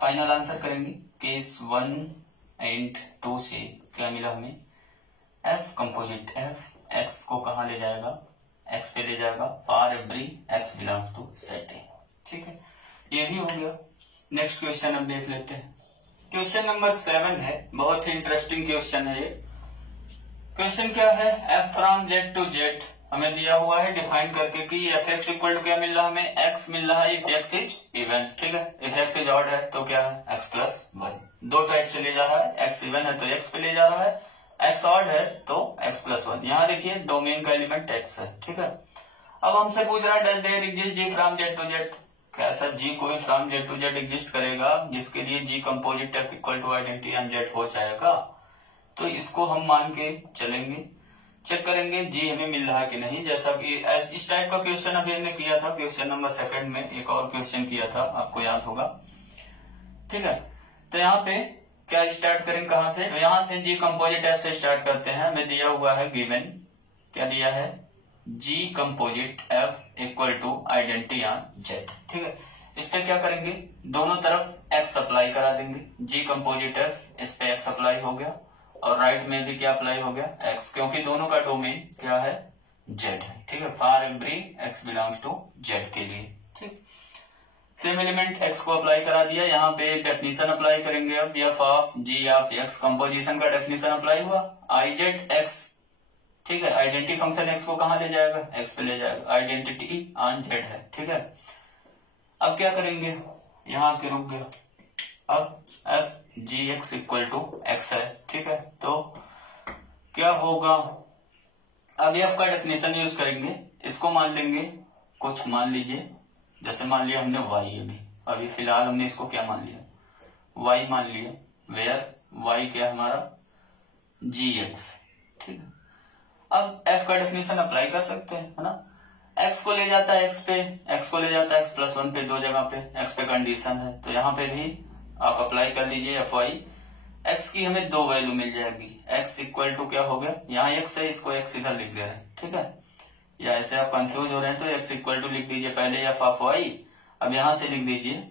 फाइनल आंसर करेंगे केस 1 एंड 2 से क्या मिला हमें, एफ कंपोजिट एफ एक्स को कहाँ ले जाएगा, एक्स पे ले जाएगा, for every x belongs to set A. ठीक है, ये भी हो गया। नेक्स्ट क्वेश्चन हम देख लेते हैं। क्वेश्चन नंबर 7 है, बहुत ही इंटरेस्टिंग क्वेश्चन है ये। क्वेश्चन क्या है, f from z to z हमें दिया हुआ है डिफाइन करके कि एफ एक्स इक्वल टू क्या मिल रहा है हमें, एक्स मिल रहा है इफ एक्स इज इवन। ठीक है, इफ एक्स इज ऑड है तो क्या है एक्स प्लस 1। दो टाइप से ले जा रहा है, एक्स इवन है तो एक्स पे ले जा रहा है, एक्स ऑड है तो एक्स प्लस 1। यहाँ देखिए डोमेन का एलिमेंट एक्स है। ठीक है, अब हमसे पूछ रहा है does their exist ji from z to Z. क्या ऐसा जी कोई from z to Z exist करेगा जिसके लिए जी composite f equal to identity on Z हो जाएगा। तो इसको हम मान के चलेंगे, चेक करेंगे जी हमें मिल रहा है कि नहीं। जैसा कि इस टाइप का क्वेश्चन अभी हमने किया था, क्वेश्चन नंबर 2 में एक और क्वेश्चन किया था, आपको याद होगा। ठीक है, तो यहाँ पे क्या स्टार्ट करें कहां से, यहां से जी कंपोजिट एफ से स्टार्ट करते हैं। हमें दिया हुआ है गिवन, क्या दिया है, g composite f equal to identity on z. ठीक है, इस पे क्या करेंगे, दोनों तरफ एक्स अप्लाई करा देंगे। जी कंपोजिट एफ इस पे एक्स अप्लाई हो गया और राइट में भी क्या अप्लाई हो गया एक्स, क्योंकि दोनों का डोमेन क्या है जेड है। ठीक है, for every x belongs to z के लिए। ठीक, सेम एलिमेंट एक्स को अप्लाई करा दिया। यहाँ पे डेफिनेशन अप्लाई करेंगे। अब f of g of x composition का डेफिनेशन अप्लाई हुआ, आई जेड एक्स। ठीक है, आइडेंटिटी फंक्शन एक्स को कहां ले जाएगा, एक्स पे ले जाएगा, आइडेंटिटी ऑन जेड है। ठीक है, अब क्या करेंगे, यहाँ के रुक गया। अब f g x equal to x है। ठीक है, तो क्या होगा, अब एफ का डेफिनेशन यूज करेंगे, इसको मान लेंगे कुछ, मान लीजिए जैसे मान लिया हमने y, अभी फिलहाल हमने इसको क्या मान लिया, y मान लिया, वेयर y क्या हमारा gx। ठीक है, अब f का डेफिनेशन अप्लाई कर सकते हैं, है ना। x को ले जाता है x पे, x को ले जाता है x प्लस 1 पे, दो जगह पे x पे कंडीशन है, तो यहाँ पे भी आप अप्लाई कर लीजिए एफ वाई। x की हमें दो वैल्यू मिल जाएगी, x इक्वल टू क्या हो गया, यहाँ x है, इसको x इधर लिख दे रहे हैं। ठीक है, या ऐसे आप कंफ्यूज हो रहे हैं तो x इक्वल टू लिख दीजिए पहले एफ ऑफ y, अब यहाँ से लिख दीजिए,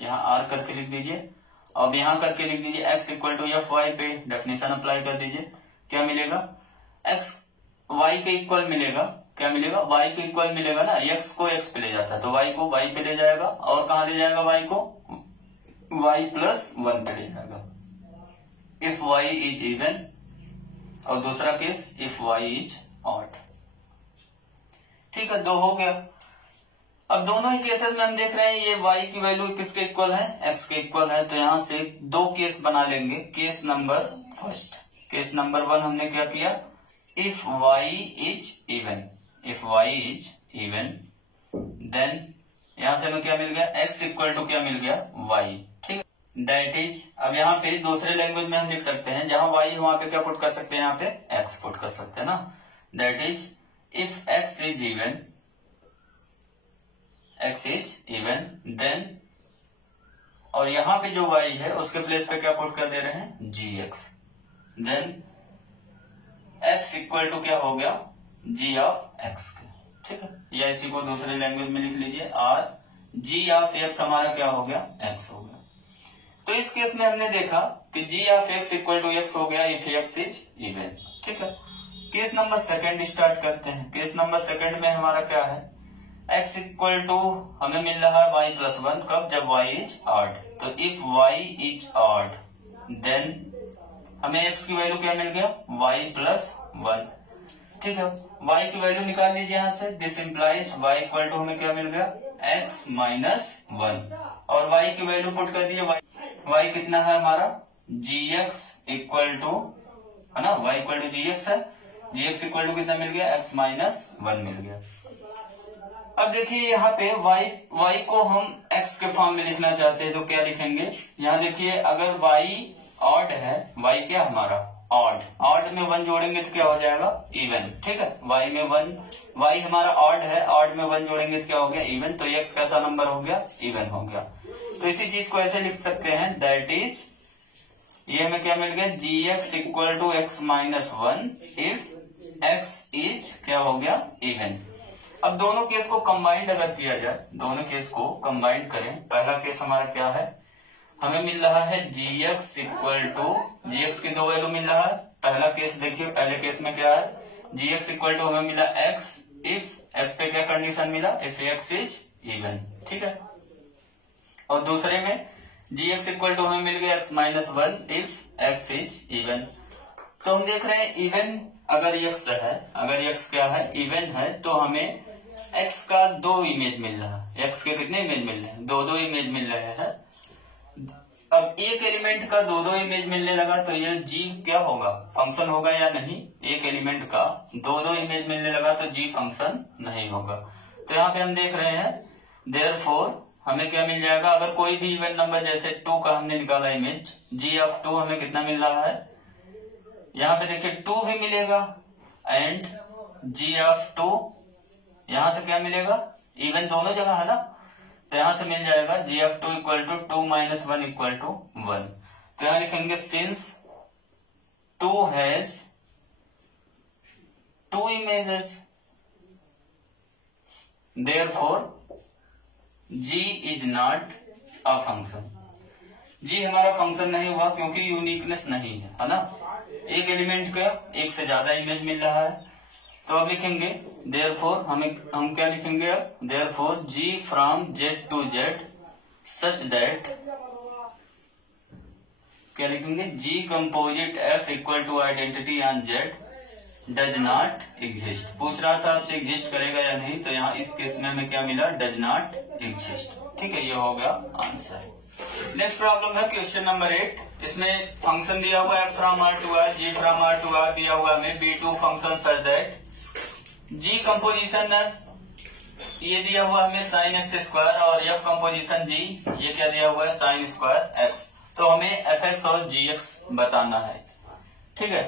यहाँ r करके लिख दीजिए, अब यहाँ करके लिख दीजिए x equal to f y पे डेफिनेशन अप्लाई कर दीजिए। क्या मिलेगा, x y के इक्वल मिलेगा, क्या मिलेगा, y के इक्वल मिलेगा ना, x को x पे ले जाता है तो y को y पे ले जाएगा, और कहाँ ले जाएगा y को, y प्लस 1 पे ले जाएगा, इफ y इज इवन, और दूसरा case if y is odd. ठीक है, दो हो गया। अब दोनों ही केसेस में हम देख रहे हैं ये y की वैल्यू किसके इक्वल है, x के इक्वल है, तो यहां से दो केस बना लेंगे। Case number first, case number 1 हमने क्या किया, if y is even, if y is even, then यहां से हमें क्या मिल गया, x इक्वल टू क्या मिल गया y। ठीक है, दैट इज, अब यहाँ पे दूसरे लैंग्वेज में हम लिख सकते हैं, जहां y है वहां पे क्या पुट कर सकते हैं, यहाँ पे x पुट कर सकते हैं ना। That is if x is even, x is even, then, और यहाँ पे जो y है उसके प्लेस पे क्या पुट कर दे रहे हैं gx, then x equal to क्या हो गया g ऑफ x के। ठीक है, या इसी को दूसरे लैंग्वेज में लिख लीजिए, और g ऑफ x हमारा क्या हो गया, x हो गया। तो इस केस में हमने देखा कि g of x equal to x हो गया इफ x इज इवन। ठीक है, केस नंबर 2 स्टार्ट करते हैं। केस नंबर 2 में हमारा क्या है, x इक्वल टू हमें मिल रहा है y प्लस 1 कब, जब y इज ऑड। तो if y is odd then हमें x की वैल्यू क्या मिल गया, y प्लस 1। ठीक है, y की वैल्यू निकाल लीजिए यहाँ से। This implies y equal to हमें क्या मिल गया, x माइनस 1, और y की वैल्यू पुट कर दीजिए। y कितना है हमारा, gx इक्वल टू, है ना, y इक्वल टू gx है, gx इक्वल टू कितना मिल गया, x माइनस 1 मिल गया। अब देखिए यहाँ पे y को हम x के फॉर्म में लिखना चाहते हैं तो क्या लिखेंगे, यहाँ देखिए अगर y ऑड है, y क्या हमारा ऑड में 1 जोड़ेंगे तो क्या हो जाएगा, इवन। ठीक है, y में 1, y हमारा ऑड है, ऑड में 1 जोड़ेंगे तो क्या हो गया, इवन। तो x कैसा नंबर हो गया, इवन हो गया। तो इसी चीज को ऐसे लिख सकते हैं, दैट इज, ये हमें क्या मिल गया, gx equal to x minus 1 if x is क्या हो गया, इवन। अब दोनों केस को कंबाइंड अगर किया जाए, दोनों केस को कंबाइंड करें, पहला केस हमारा क्या है, हमें मिल रहा है gx इक्वल टू, gx की दो वैल्यू मिल रहा है। पहला केस देखिए, पहले केस में क्या है, gx इक्वल टू हमें मिला x इफ x पे क्या कंडीशन मिला, इफ x इज इवन। ठीक है, और दूसरे में gx इक्वल टू हमें मिल गया x minus 1 if x is even. तो हम देख रहे हैं इवन अगर x है, अगर x क्या है, इवन है, तो हमें x का 2 इमेज मिल रहा है। x के कितने इमेज मिल रहे हैं, 2 इमेज मिल रहे हैं। अब एक एलिमेंट का 2 इमेज मिलने लगा तो ये g क्या होगा, फंक्शन होगा या नहीं। एक एलिमेंट का 2 इमेज मिलने लगा तो g फंक्शन नहीं होगा। तो यहाँ पे हम देख रहे हैं, देयरफॉर हमें क्या मिल जाएगा, अगर कोई भी इवन नंबर जैसे 2 का हमने निकाला इमेज, g ऑफ 2 हमें कितना मिल रहा है, यहाँ पे देखिए 2 भी मिलेगा, एंड g ऑफ 2 यहां से क्या मिलेगा, इवन दोनों जगह है ना, तो यहां से मिल जाएगा g of 2 equal to 2 minus 1 equal to 1। तो यहां लिखेंगे since 2 has 2 images therefore g is not a function. g हमारा फंक्शन नहीं हुआ क्योंकि यूनिकनेस नहीं है ना, एक एलिमेंट का एक से ज्यादा इमेज मिल रहा है। तो अब लिखेंगे देयरफॉर, हम क्या लिखेंगे अब, therefore g from z to z such that, क्या लिखेंगे, g composite f equal to identity on z does not exist. पूछ रहा था आपसे एग्जिस्ट करेगा या नहीं, तो यहाँ इस केस में हमें क्या मिला, डज नॉट एग्जिस्ट। ठीक है, ये हो गया आंसर। नेक्स्ट प्रॉब्लम है क्वेश्चन नंबर 8। इसमें फंक्शन दिया हुआ है f from r to r, g from r to r दिया हुआ हमें b2 function such that g composition है, ये दिया हुआ हमें sin x स्क्वायर, और f कंपोजिशन g, ये क्या दिया हुआ है, sin स्क्वायर x। तो हमें fx और gx बताना है। ठीक है,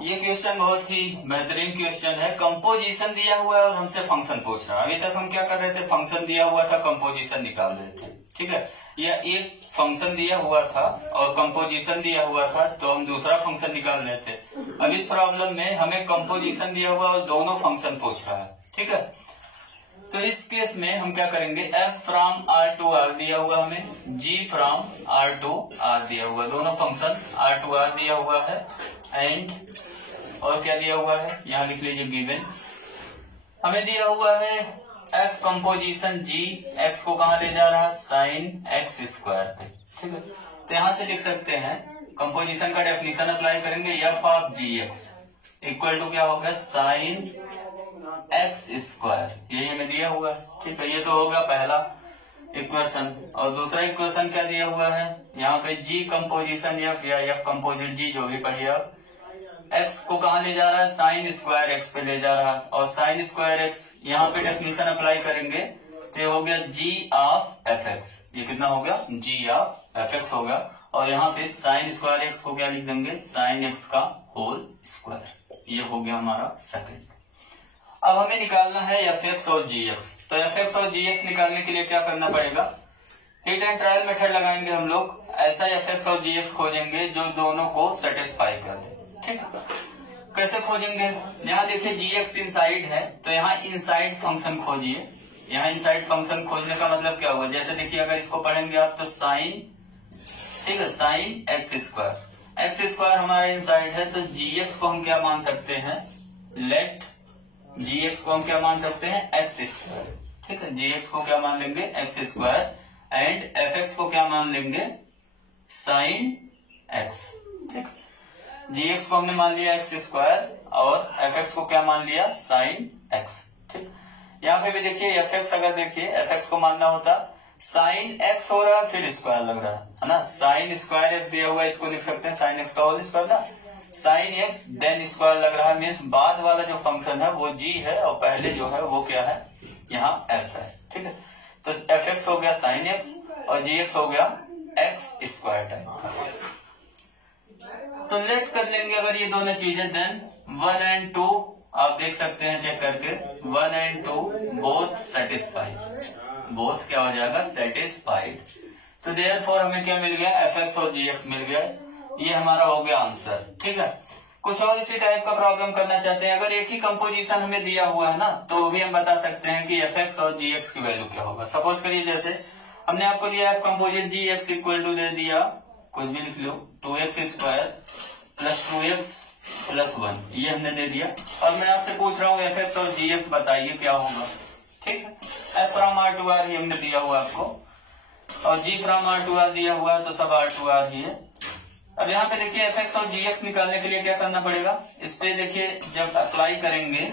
ये क्वेश्चन बहुत ही बेहतरीन क्वेश्चन है। कंपोजिशन दिया हुआ है और हमसे फंक्शन पूछ रहा है। अभी तक हम क्या कर रहे थे, फंक्शन दिया हुआ था, कंपोजिशन निकाल रहे थे। ठीक है, या एक फंक्शन दिया हुआ था और कंपोजिशन दिया हुआ था, तो हम दूसरा फंक्शन निकाल रहे थे। अब इस प्रॉब्लम में हमें कंपोजिशन दिया हुआ और दोनों फंक्शन पूछ रहा है। ठीक है, तो इस केस में हम क्या करेंगे, f from r to r दिया हुआ हमें, g from r to r दिया हुआ, दोनों फंक्शन r टू r दिया हुआ है, एंड और क्या दिया हुआ है, यहाँ लिख लीजिए गिवन। हमें दिया हुआ है f कंपोजिशन g, x को कहाँ ले जा रहा है, साइन x स्क्वायर पे। ठीक है, तो यहाँ से लिख सकते हैं, कंपोजिशन का डेफिनेशन अप्लाई करेंगे, f of gx equal to क्या होगा, साइन x स्क्वायर, ये हमें दिया हुआ है। ठीक है, ये तो होगा पहला इक्वेशन। और दूसरा इक्वेशन क्या दिया हुआ है, यहाँ पे g कंपोजिशन f या f कंपोजिट g, जो भी पढ़िए आप, x को कहाँ ले जा रहा है, साइन स्क्वायर x पे ले जा रहा है, और साइन स्क्वायर x यहाँ पे डेफिनेशन अप्लाई करेंगे तो ये हो गया g ऑफ fx, ये कितना हो गया, g ऑफ fx हो गया। और यहाँ पे साइन स्क्वायर x को क्या लिख देंगे, साइन x का होल स्क्वायर, ये हो गया हमारा सेकंड। अब हमें निकालना है fx और gx। तो fx और gx निकालने के लिए क्या करना पड़ेगा, हिट एंड ट्रायल मेथड लगाएंगे हम लोग। ऐसा fx और gx खोजेंगे जो दोनों को सेटिस्फाई कर दे। ठीक, कैसे खोजेंगे, यहाँ देखिए gx इनसाइड है, तो यहाँ इनसाइड फंक्शन खोजिए। यहाँ इनसाइड फंक्शन खोजने का मतलब क्या हुआ, जैसे देखिए अगर इसको पढ़ेंगे आप तो साइन, ठीक है, sign x square, x square हमारा इनसाइड है, तो gx को हम क्या मान सकते हैं, लेट जी एक्स को हम क्या मान सकते हैं, एक्स स्क्वायर। ठीक है, जी एक्स को क्या मान लेंगे, x square, and F x को क्या मान लेंगे, साइन एक्स। ठीक, जी एक्स को हमने मान लिया एक्स स्क्वायर और एफ एक्स को क्या मान लिया, साइन एक्स। ठीक, यहाँ पे भी देखिए एफ एक्स, अगर देखिए एफ एक्स को मानना होता साइन एक्स हो रहा है फिर स्क्वायर लग रहा है ना, साइन स्क्वायर एक्स दिया हुआ है, इसको लिख सकते हैं साइन एक्स का होल स्क्वायर ना, साइन एक्स देन स्क्वायर लग रहा है, मीन्स बाद वाला जो फंक्शन है वो जी है और पहले जो है वो क्या है, यहाँ एफ है। ठीक है, तो एफ एक्स हो गया साइन एक्स और जी एक्स हो गया एक्स स्क्वायर टाइप का। तो लेट कर लेंगे अगर ये दोनों चीजें, देन 1 and 2 आप देख सकते हैं चेक करके, 1 and 2 बोथ सेटिस्फाइड, बोथ क्या हो जाएगा, सेटिस्फाइड। तो देयरफॉर हमें क्या मिल गया, एफ एक्स और जी एक्स मिल गया, ये हमारा हो गया आंसर। ठीक है, कुछ और इसी टाइप का प्रॉब्लम करना चाहते हैं, अगर एक ही कंपोजिशन हमें दिया हुआ है ना, तो भी हम बता सकते हैं कि एफ एक्स और जी एक्स की वैल्यू क्या होगा। सपोज करिए जैसे हमने आपको दिया f composite g x equal to दे दिया, कुछ भी लिख लो, 2x square plus 2x plus 1, ये हमने दे दिया, और मैं आपसे पूछ रहा हूँ एफ एक्स और जी एक्स बताइए क्या होगा। ठीक है, f from r to r ही हमने दिया हुआ आपको, और g from r to r दिया हुआ है, तो सब आर टू आर ही है। अब यहाँ पे देखिए एफ एक्स और जी एक्स निकालने के लिए क्या करना पड़ेगा, इस पे देखिए जब अप्लाई करेंगे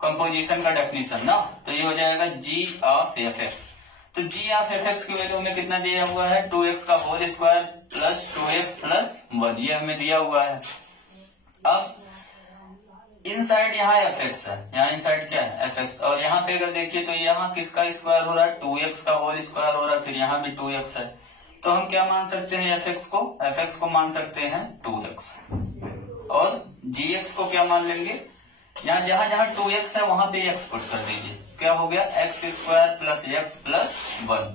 कंपोजिशन का डेफिनेशन ना, तो ये हो जाएगा जी ऑफ एफ एक्स। तो जी ऑफ एफ एक्स की वैल्यू हमें कितना दिया हुआ है, 2x का whole square plus 2x plus 1, ये हमें दिया हुआ है। अब इनसाइड यहाँ एफ एक्स है, यहाँ इनसाइड क्या है, एफ एक्स, और यहाँ पे अगर देखिए तो यहाँ किसका स्क्वायर हो रहा है, 2x का होल स्क्वायर हो रहा है, फिर यहाँ भी 2x है, तो हम क्या मान सकते हैं, एफ एक्स को मान सकते हैं 2x, और जी एक्स को क्या मान लेंगे, यहाँ जहां जहां 2x है वहां पे x पुट कर दीजिए, क्या हो गया, x square plus x plus 1।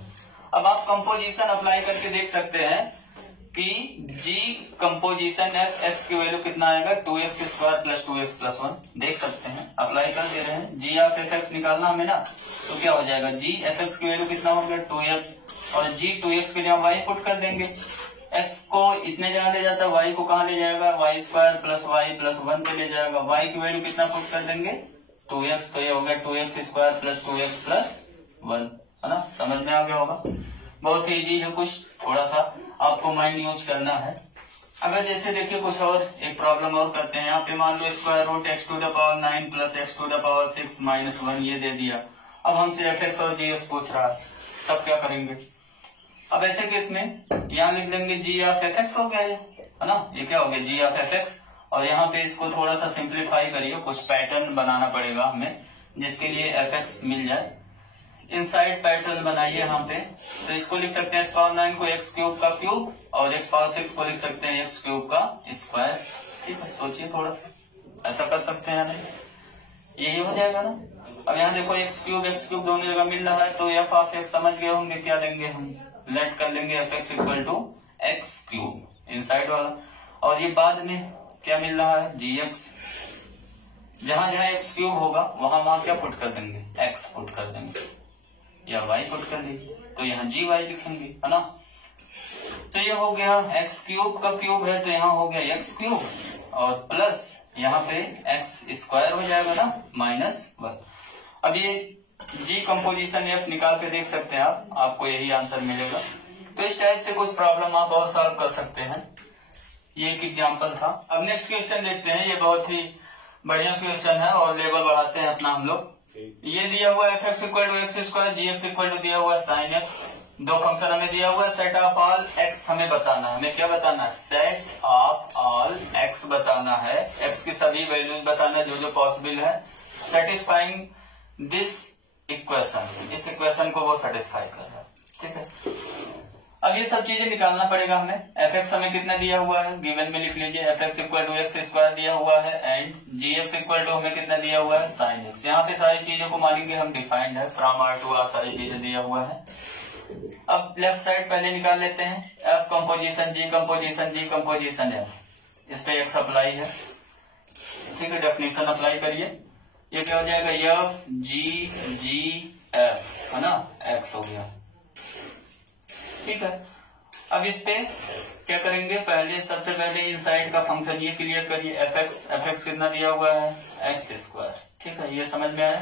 अब आप कंपोजिशन अप्लाई करके देख सकते हैं कि g कंपोजिशन एफ एक्स की वैल्यू कितना आएगा, 2x square plus 2x plus 1, देख सकते हैं, अप्लाई कर दे रहे हैं, g ऑफ एफ एक्स निकालना हमें ना, तो क्या हो जाएगा, g एफ एक्स की वैल्यू कितना हो गया 2x, और g 2x के जगह y पुट कर देंगे, x को इतने जगह ले जाता है, y को कहाँ ले जाएगा, y square plus y plus 1 पे ले जाएगा, y की वैल्यू कितना पुट कर देंगे 2x, तो ये हो गया 2x square plus 2x plus 1, है ना, समझ में आ गया होगा। बहुत ही इजी है, कुछ थोड़ा सा आपको माइंड यूज करना है। अगर जैसे देखिए कुछ और एक प्रॉब्लम और करते हैं, यहाँ पे मान लो square root x to the power 9 plus x to the power 6 minus 1 ये दे दिया, अब हमसे एफ एक्स और जी एक्स पूछ रहा है, तब क्या करेंगे। अब ऐसे केस में यहाँ लिख देंगे जी ऑफ एफ एक्स हो गया ये, है ना, ये क्या हो गया जी ऑफ एफ एक्स, और यहाँ पे इसको थोड़ा सा सिंप्लीफाई करिए, कुछ पैटर्न बनाना पड़ेगा हमें जिसके लिए एफ एक्स मिल जाए, इनसाइड पैटर्न बनाइए यहाँ पे, तो इसको लिख सकते हैं x पावर 9 को x क्यूब का क्यूब, और x पावर 6 को लिख सकते हैं x क्यूब का स्क्वायर। ठीक है, सोचिए थोड़ा सा, ऐसा कर सकते हैं नहीं, यही हो जाएगा ना। अब यहाँ देखो x क्यूब दोनों जगह मिल रहा है, तो एफ ऑफ एक्स समझ गए होंगे, क्या लेंगे हम, लेट कर लेंगे f x equal to x cube inside वाला, और ये बाद में क्या मिल रहा है जी एक्स, जहां जहां एक्स क्यूब होगा वहां क्या पुट कर देंगे, एक्स पुट कर देंगे, या वाई पुट कर दीजिए, तो यहाँ जी वाई लिखेंगे, है ना। तो ये हो गया एक्स क्यूब का क्यूब है, तो यहाँ हो गया एक्स क्यूब, और प्लस यहाँ पे एक्स स्क्वायर हो जाएगा ना माइनस 1। अब ये जी कंपोजिशन एफ निकाल के देख सकते हैं आप, आपको यही आंसर मिलेगा। तो इस टाइप से कुछ प्रॉब्लम आप और सॉल्व कर सकते हैं, ये एक एग्जांपल था। अब नेक्स्ट क्वेश्चन देखते हैं, ये बहुत ही बढ़िया क्वेश्चन है और लेवल बढ़ाते हैं अपना हम लोग। ये दिया हुआ f x equal to x square, g x equal to दिया हुआ साइन एक्स, दो फंक्शन हमें दिया हुआ है, सेट ऑफ ऑल एक्स हमें बताना है, हमें क्या बताना है, सेट ऑफ ऑल एक्स बताना है, एक्स की सभी वैल्यूज बताना है जो जो पॉसिबल है, सेटिस्फाइंग दिस इक्वेशन, इस इक्वेशन को वो सेटिस्फाई कर रहा है। ठीक है, अब ये सब चीजें निकालना पड़ेगा हमें। एफ एक्स हमें कितना दिया हुआ है, गिवन में लिख लीजिए, f x equal to x square दिया हुआ है, and g x equal to हमें कितना दिया हुआ है, साइन एक्स। यहाँ पे सारी चीजों को मानेंगे हम, डिफाइंड है, फ्रॉम आर टू आर सारी चीजें दिया हुआ है। अब लेफ्ट साइड पहले निकाल लेते हैं, F composition g composition g composition F, इस पे एक्स अप्लाई है। ठीक है, डेफिनेशन अप्लाई करिए, ये क्या हो जाएगा, एफ जी जी एफ, है ना, एक्स हो गया। ठीक है, अब इस पे क्या करेंगे, पहले सबसे पहले इनसाइड का फंक्शन ये क्लियर करिए, एफ एक्स कितना दिया हुआ है, एक्स स्क्वायर। ठीक है, ये समझ में आया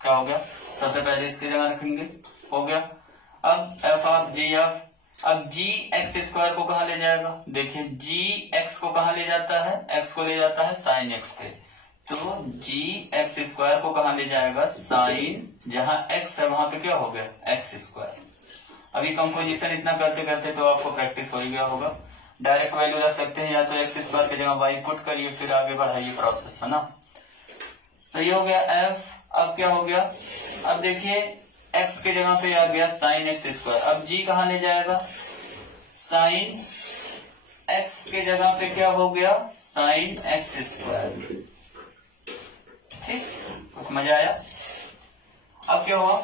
क्या हो गया। सबसे पहले इसकी जगह रखेंगे, हो गया। अब एफ ऑफ जी ऑफ, अब जी एक्स स्क्वायर को कहाँ ले जाएगा, देखिए जी एक्स को कहाँ ले जाता है, एक्स को ले जाता है साइन एक्स पे, तो जी एक्स स्क्वायर को कहाँ ले जाएगा, साइन, जहां एक्स है वहां पे क्या हो गया, एक्स स्क्वायर। अभी कंपोजिशन इतना करते करते तो आपको प्रैक्टिस हो ही गया होगा। डायरेक्ट वैल्यू रख सकते हैं, या तो एक्स स्क्वायर की जगह वाई पुट करिए, फिर आगे बढ़ाइए प्रोसेस, है ना। तो ये हो गया एफ। अब क्या हो गया, अब देखिए एक्स की जगह पे आ गया साइन एक्स स्क्वायर, अब जी कहाँ ले जाएगा, साइन एक्स की जगह पे क्या हो गया, साइन एक्स स्क्वायर। ठीक, कुछ मजा आया। अब क्या हुआ,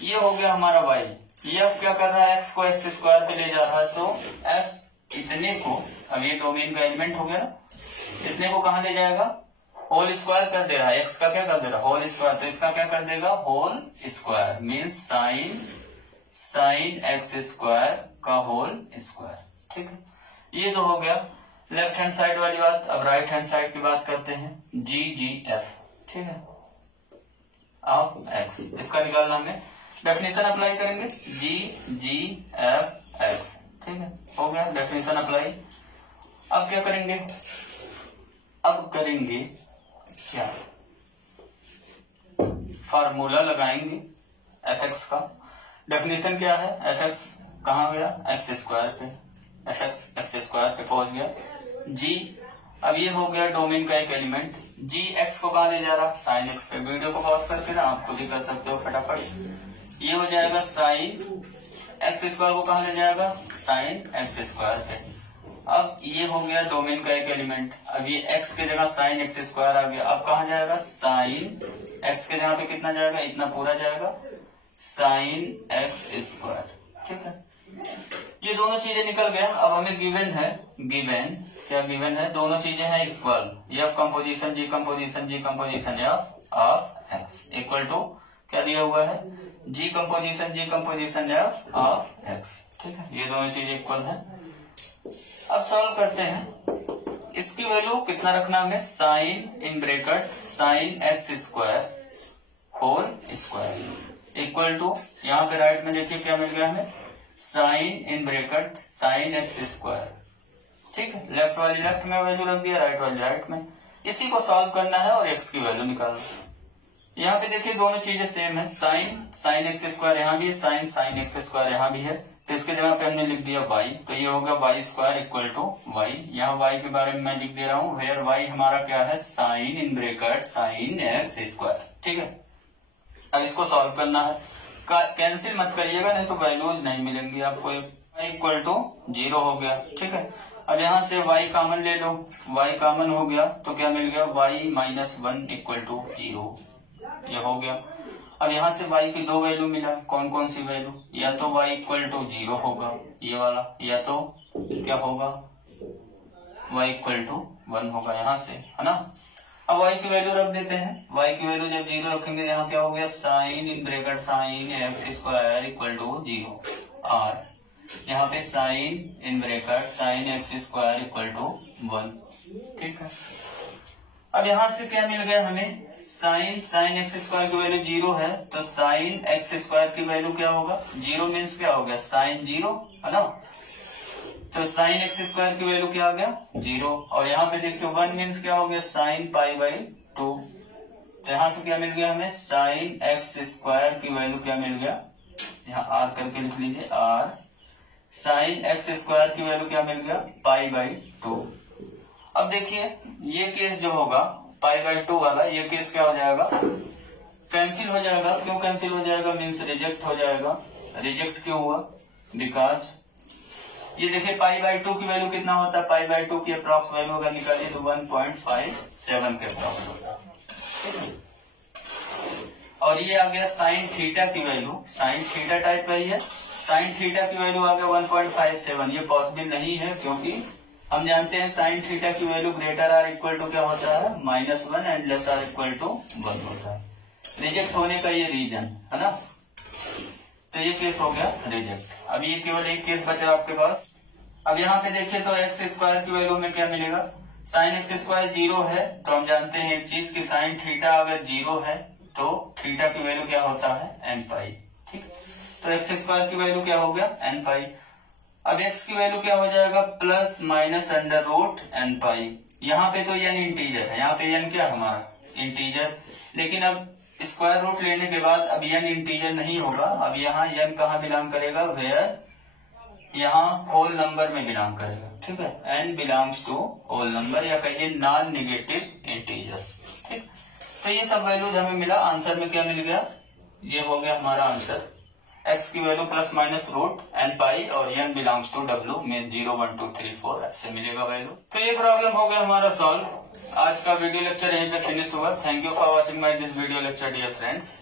ये हो गया हमारा वाई, ये अब क्या कर रहा है, एक्स को एक्स स्क्वायर पे ले जा रहा है, तो एफ इतने को, अब ये डोमेन का एलिमेंट हो गया ना, इतने को कहां ले जाएगा, होल स्क्वायर कर दे रहा है, एक्स का क्या कर दे रहा है, होल स्क्वायर, तो इसका क्या कर देगा, whole square, means sine x square का होल स्क्वायर। ठीक है, ये तो हो गया लेफ्ट हैंड साइड वाली बात। अब राइट हैंड साइड की बात करते हैं, जी जी एफ, ठीक है, ऑफ एक्स, इसका निकालना हमें, डेफिनेशन अप्लाई करेंगे, जी जी एफ एक्स, ठीक है, हो गया डेफिनेशन अप्लाई। अब क्या करेंगे, अब करेंगे क्या, फार्मूला लगाएंगे एफ एक्स का। डेफिनेशन क्या है, एफ एक्स कहाँ गया, एक्स स्क्वायर पे, एफ एक्स एक्स स्क्वायर पे पहुंच गया, जी, अब ये हो गया डोमेन का एक एलिमेंट, जी एक्स को कहाँ ले जा रहा, साइन एक्स पे। वीडियो को पॉज करके ना आप खुद ही कर सकते हो फटाफट। ये हो जाएगा साइन एक्स स्क्वायर को कहाँ ले जाएगा, साइन एक्स स्क्वायर पे। अब ये हो गया डोमेन का एक एलिमेंट, अब ये एक्स के जगह साइन एक्स स्क्वायर आ गया, अब कहाँ जाएगा, साइन एक्स के जगह पे कितना जाएगा, इतना पूरा जाएगा, साइन एक्स स्क्वायर। ठीक है, ये दोनों चीजें निकल गया। अब हमें गिवन है, गिवन क्या गिवन है, दोनों चीजें हैं equal, f composition g composition, g composition f of x equal to क्या दिया हुआ है, g composition f of x. ठीक है, ये दोनों चीजें इक्वल है। अब सॉल्व करते हैं, इसकी वैल्यू कितना रखना हमें, sine in bracket sine x square whole square equal to, यहाँ पे राइट में देखिए क्या मिल गया हमें, sine in bracket sine x square. ठीक है, लेफ्ट वाली लेफ्ट में वैल्यू रख दिया, राइट वाली राइट में। इसी को सॉल्व करना है और एक्स की वैल्यू निकालना। यहाँ पे देखिए दोनों चीजें सेम है, साइन एक्स स्क्वायर यहाँ भी है, साइन एक्स स्क्वायर यहाँ भी है, तो इसके जगह पे हमने लिख दिया y, तो ये होगा y square equal to y. यहाँ y के बारे में मैं लिख दे रहा हूँ, वेयर y हमारा क्या है, sine in bracket sine x square. ठीक है, अब इसको सॉल्व करना है, कैंसिल मत करिएगा नहीं तो वैल्यूज नहीं मिलेंगी आपको। इक्वल टू 0 हो गया। ठीक है, अब यहाँ से y कॉमन ले लो, y कॉमन हो गया तो क्या मिल गया, y माइनस 1 इक्वल टू 0, ये हो गया। अब यहाँ से y की दो वैल्यू मिला, कौन कौन सी वैल्यू, या तो y इक्वल टू 0 होगा ये वाला, या तो क्या होगा, y इक्वल टू 1 होगा यहाँ से, है ना। अब y की वैल्यू रख देते हैं, y की वैल्यू जब 0 रखेंगे यहाँ क्या हो गया, sine in bracket sine x square equal to 0, और यहाँ पे sine in bracket sine x square equal to 1। ठीक है, अब यहाँ से क्या मिल गया हमें, साइन एक्स स्क्वायर की वैल्यू 0 है, तो साइन एक्स स्क्वायर की वैल्यू क्या होगा, 0 मीन्स क्या हो गया, साइन 0, है ना। तो साइन एक्स स्क्वायर की वैल्यू क्या आ गया, 0, और यहाँ पे देखिए 1 मीन्स क्या हो गया, साइन पाई बाई 2, तो यहाँ से क्या मिल गया हमें, साइन एक्स स्क्वायर की वैल्यू क्या मिल गया, यहाँ आर करके लिख लीजिए, आर साइन एक्स स्क्वायर की वैल्यू क्या मिल गया, पाई बाई 2। अब देखिए ये केस जो होगा पाई बाई 2 वाला, ये केस क्या हो जाएगा, कैंसिल हो जाएगा। क्यों कैंसिल हो जाएगा, मीन्स रिजेक्ट हो जाएगा। रिजेक्ट क्यों हुआ, बिकॉज ये देखिए पाई बाई 2 की वैल्यू कितना होता है, पाई बाई 2 की अप्रॉक्स वैल्यू अगर निकालिए तो 1.57 के अप्रॉक्स होता है। और ये आ गया साइन थीटा की वैल्यू, साइन थीटा टाइप का ही है, साइन थीटा की वैल्यू आ गया 1.57। ये पॉसिबल नहीं है क्योंकि हम जानते हैं साइन थीटा की value greater or equal to क्या होता है, -1 and less or equal to 1 होता है। रिजेक्ट होने का ये रीजन है ना, तो ये केस हो गया रिजेक्ट। अब ये केवल एक केस बचा आपके पास। अब यहाँ पे देखिए तो एक्स स्क्वायर की वैल्यू में क्या मिलेगा, साइन एक्स स्क्वायर 0 है तो हम जानते हैं एक चीज कि साइन थीटा अगर 0 है तो थीटा की वैल्यू क्या होता है एन पाई। ठीक, तो एक्स स्क्वायर की वैल्यू क्या हो गया एन पाई। अब एक्स की वैल्यू क्या हो जाएगा plus minus under root n pi. यहाँ पे तो एन इंटीजर है, यहाँ पे एन क्या हमारा इंटीजर, लेकिन अब स्क्वायर रूट लेने के बाद अब एन इंटीजर नहीं होगा। अब यहाँ एन कहाँ बिलोंग करेगा, वेयर यहाँ होल नंबर में बिलोंग करेगा। ठीक है, n belongs to whole number या कहिए नॉन नेगेटिव इंटीजर्स। ठीक, तो ये सब वैल्यूज हमें मिला। आंसर में क्या मिल गया, ये हो गया हमारा आंसर। एक्स की value plus minus root n pi और एन बिलोंग्स टू डब्ल्यू में 0 1 2 3 4 ऐसे मिलेगा वैल्यू। तो ये प्रॉब्लम हो गया हमारा सॉल्व। आज का वीडियो लेक्चर यहीं पे फिनिश हुआ। Thank you for watching my this video lecture dear friends.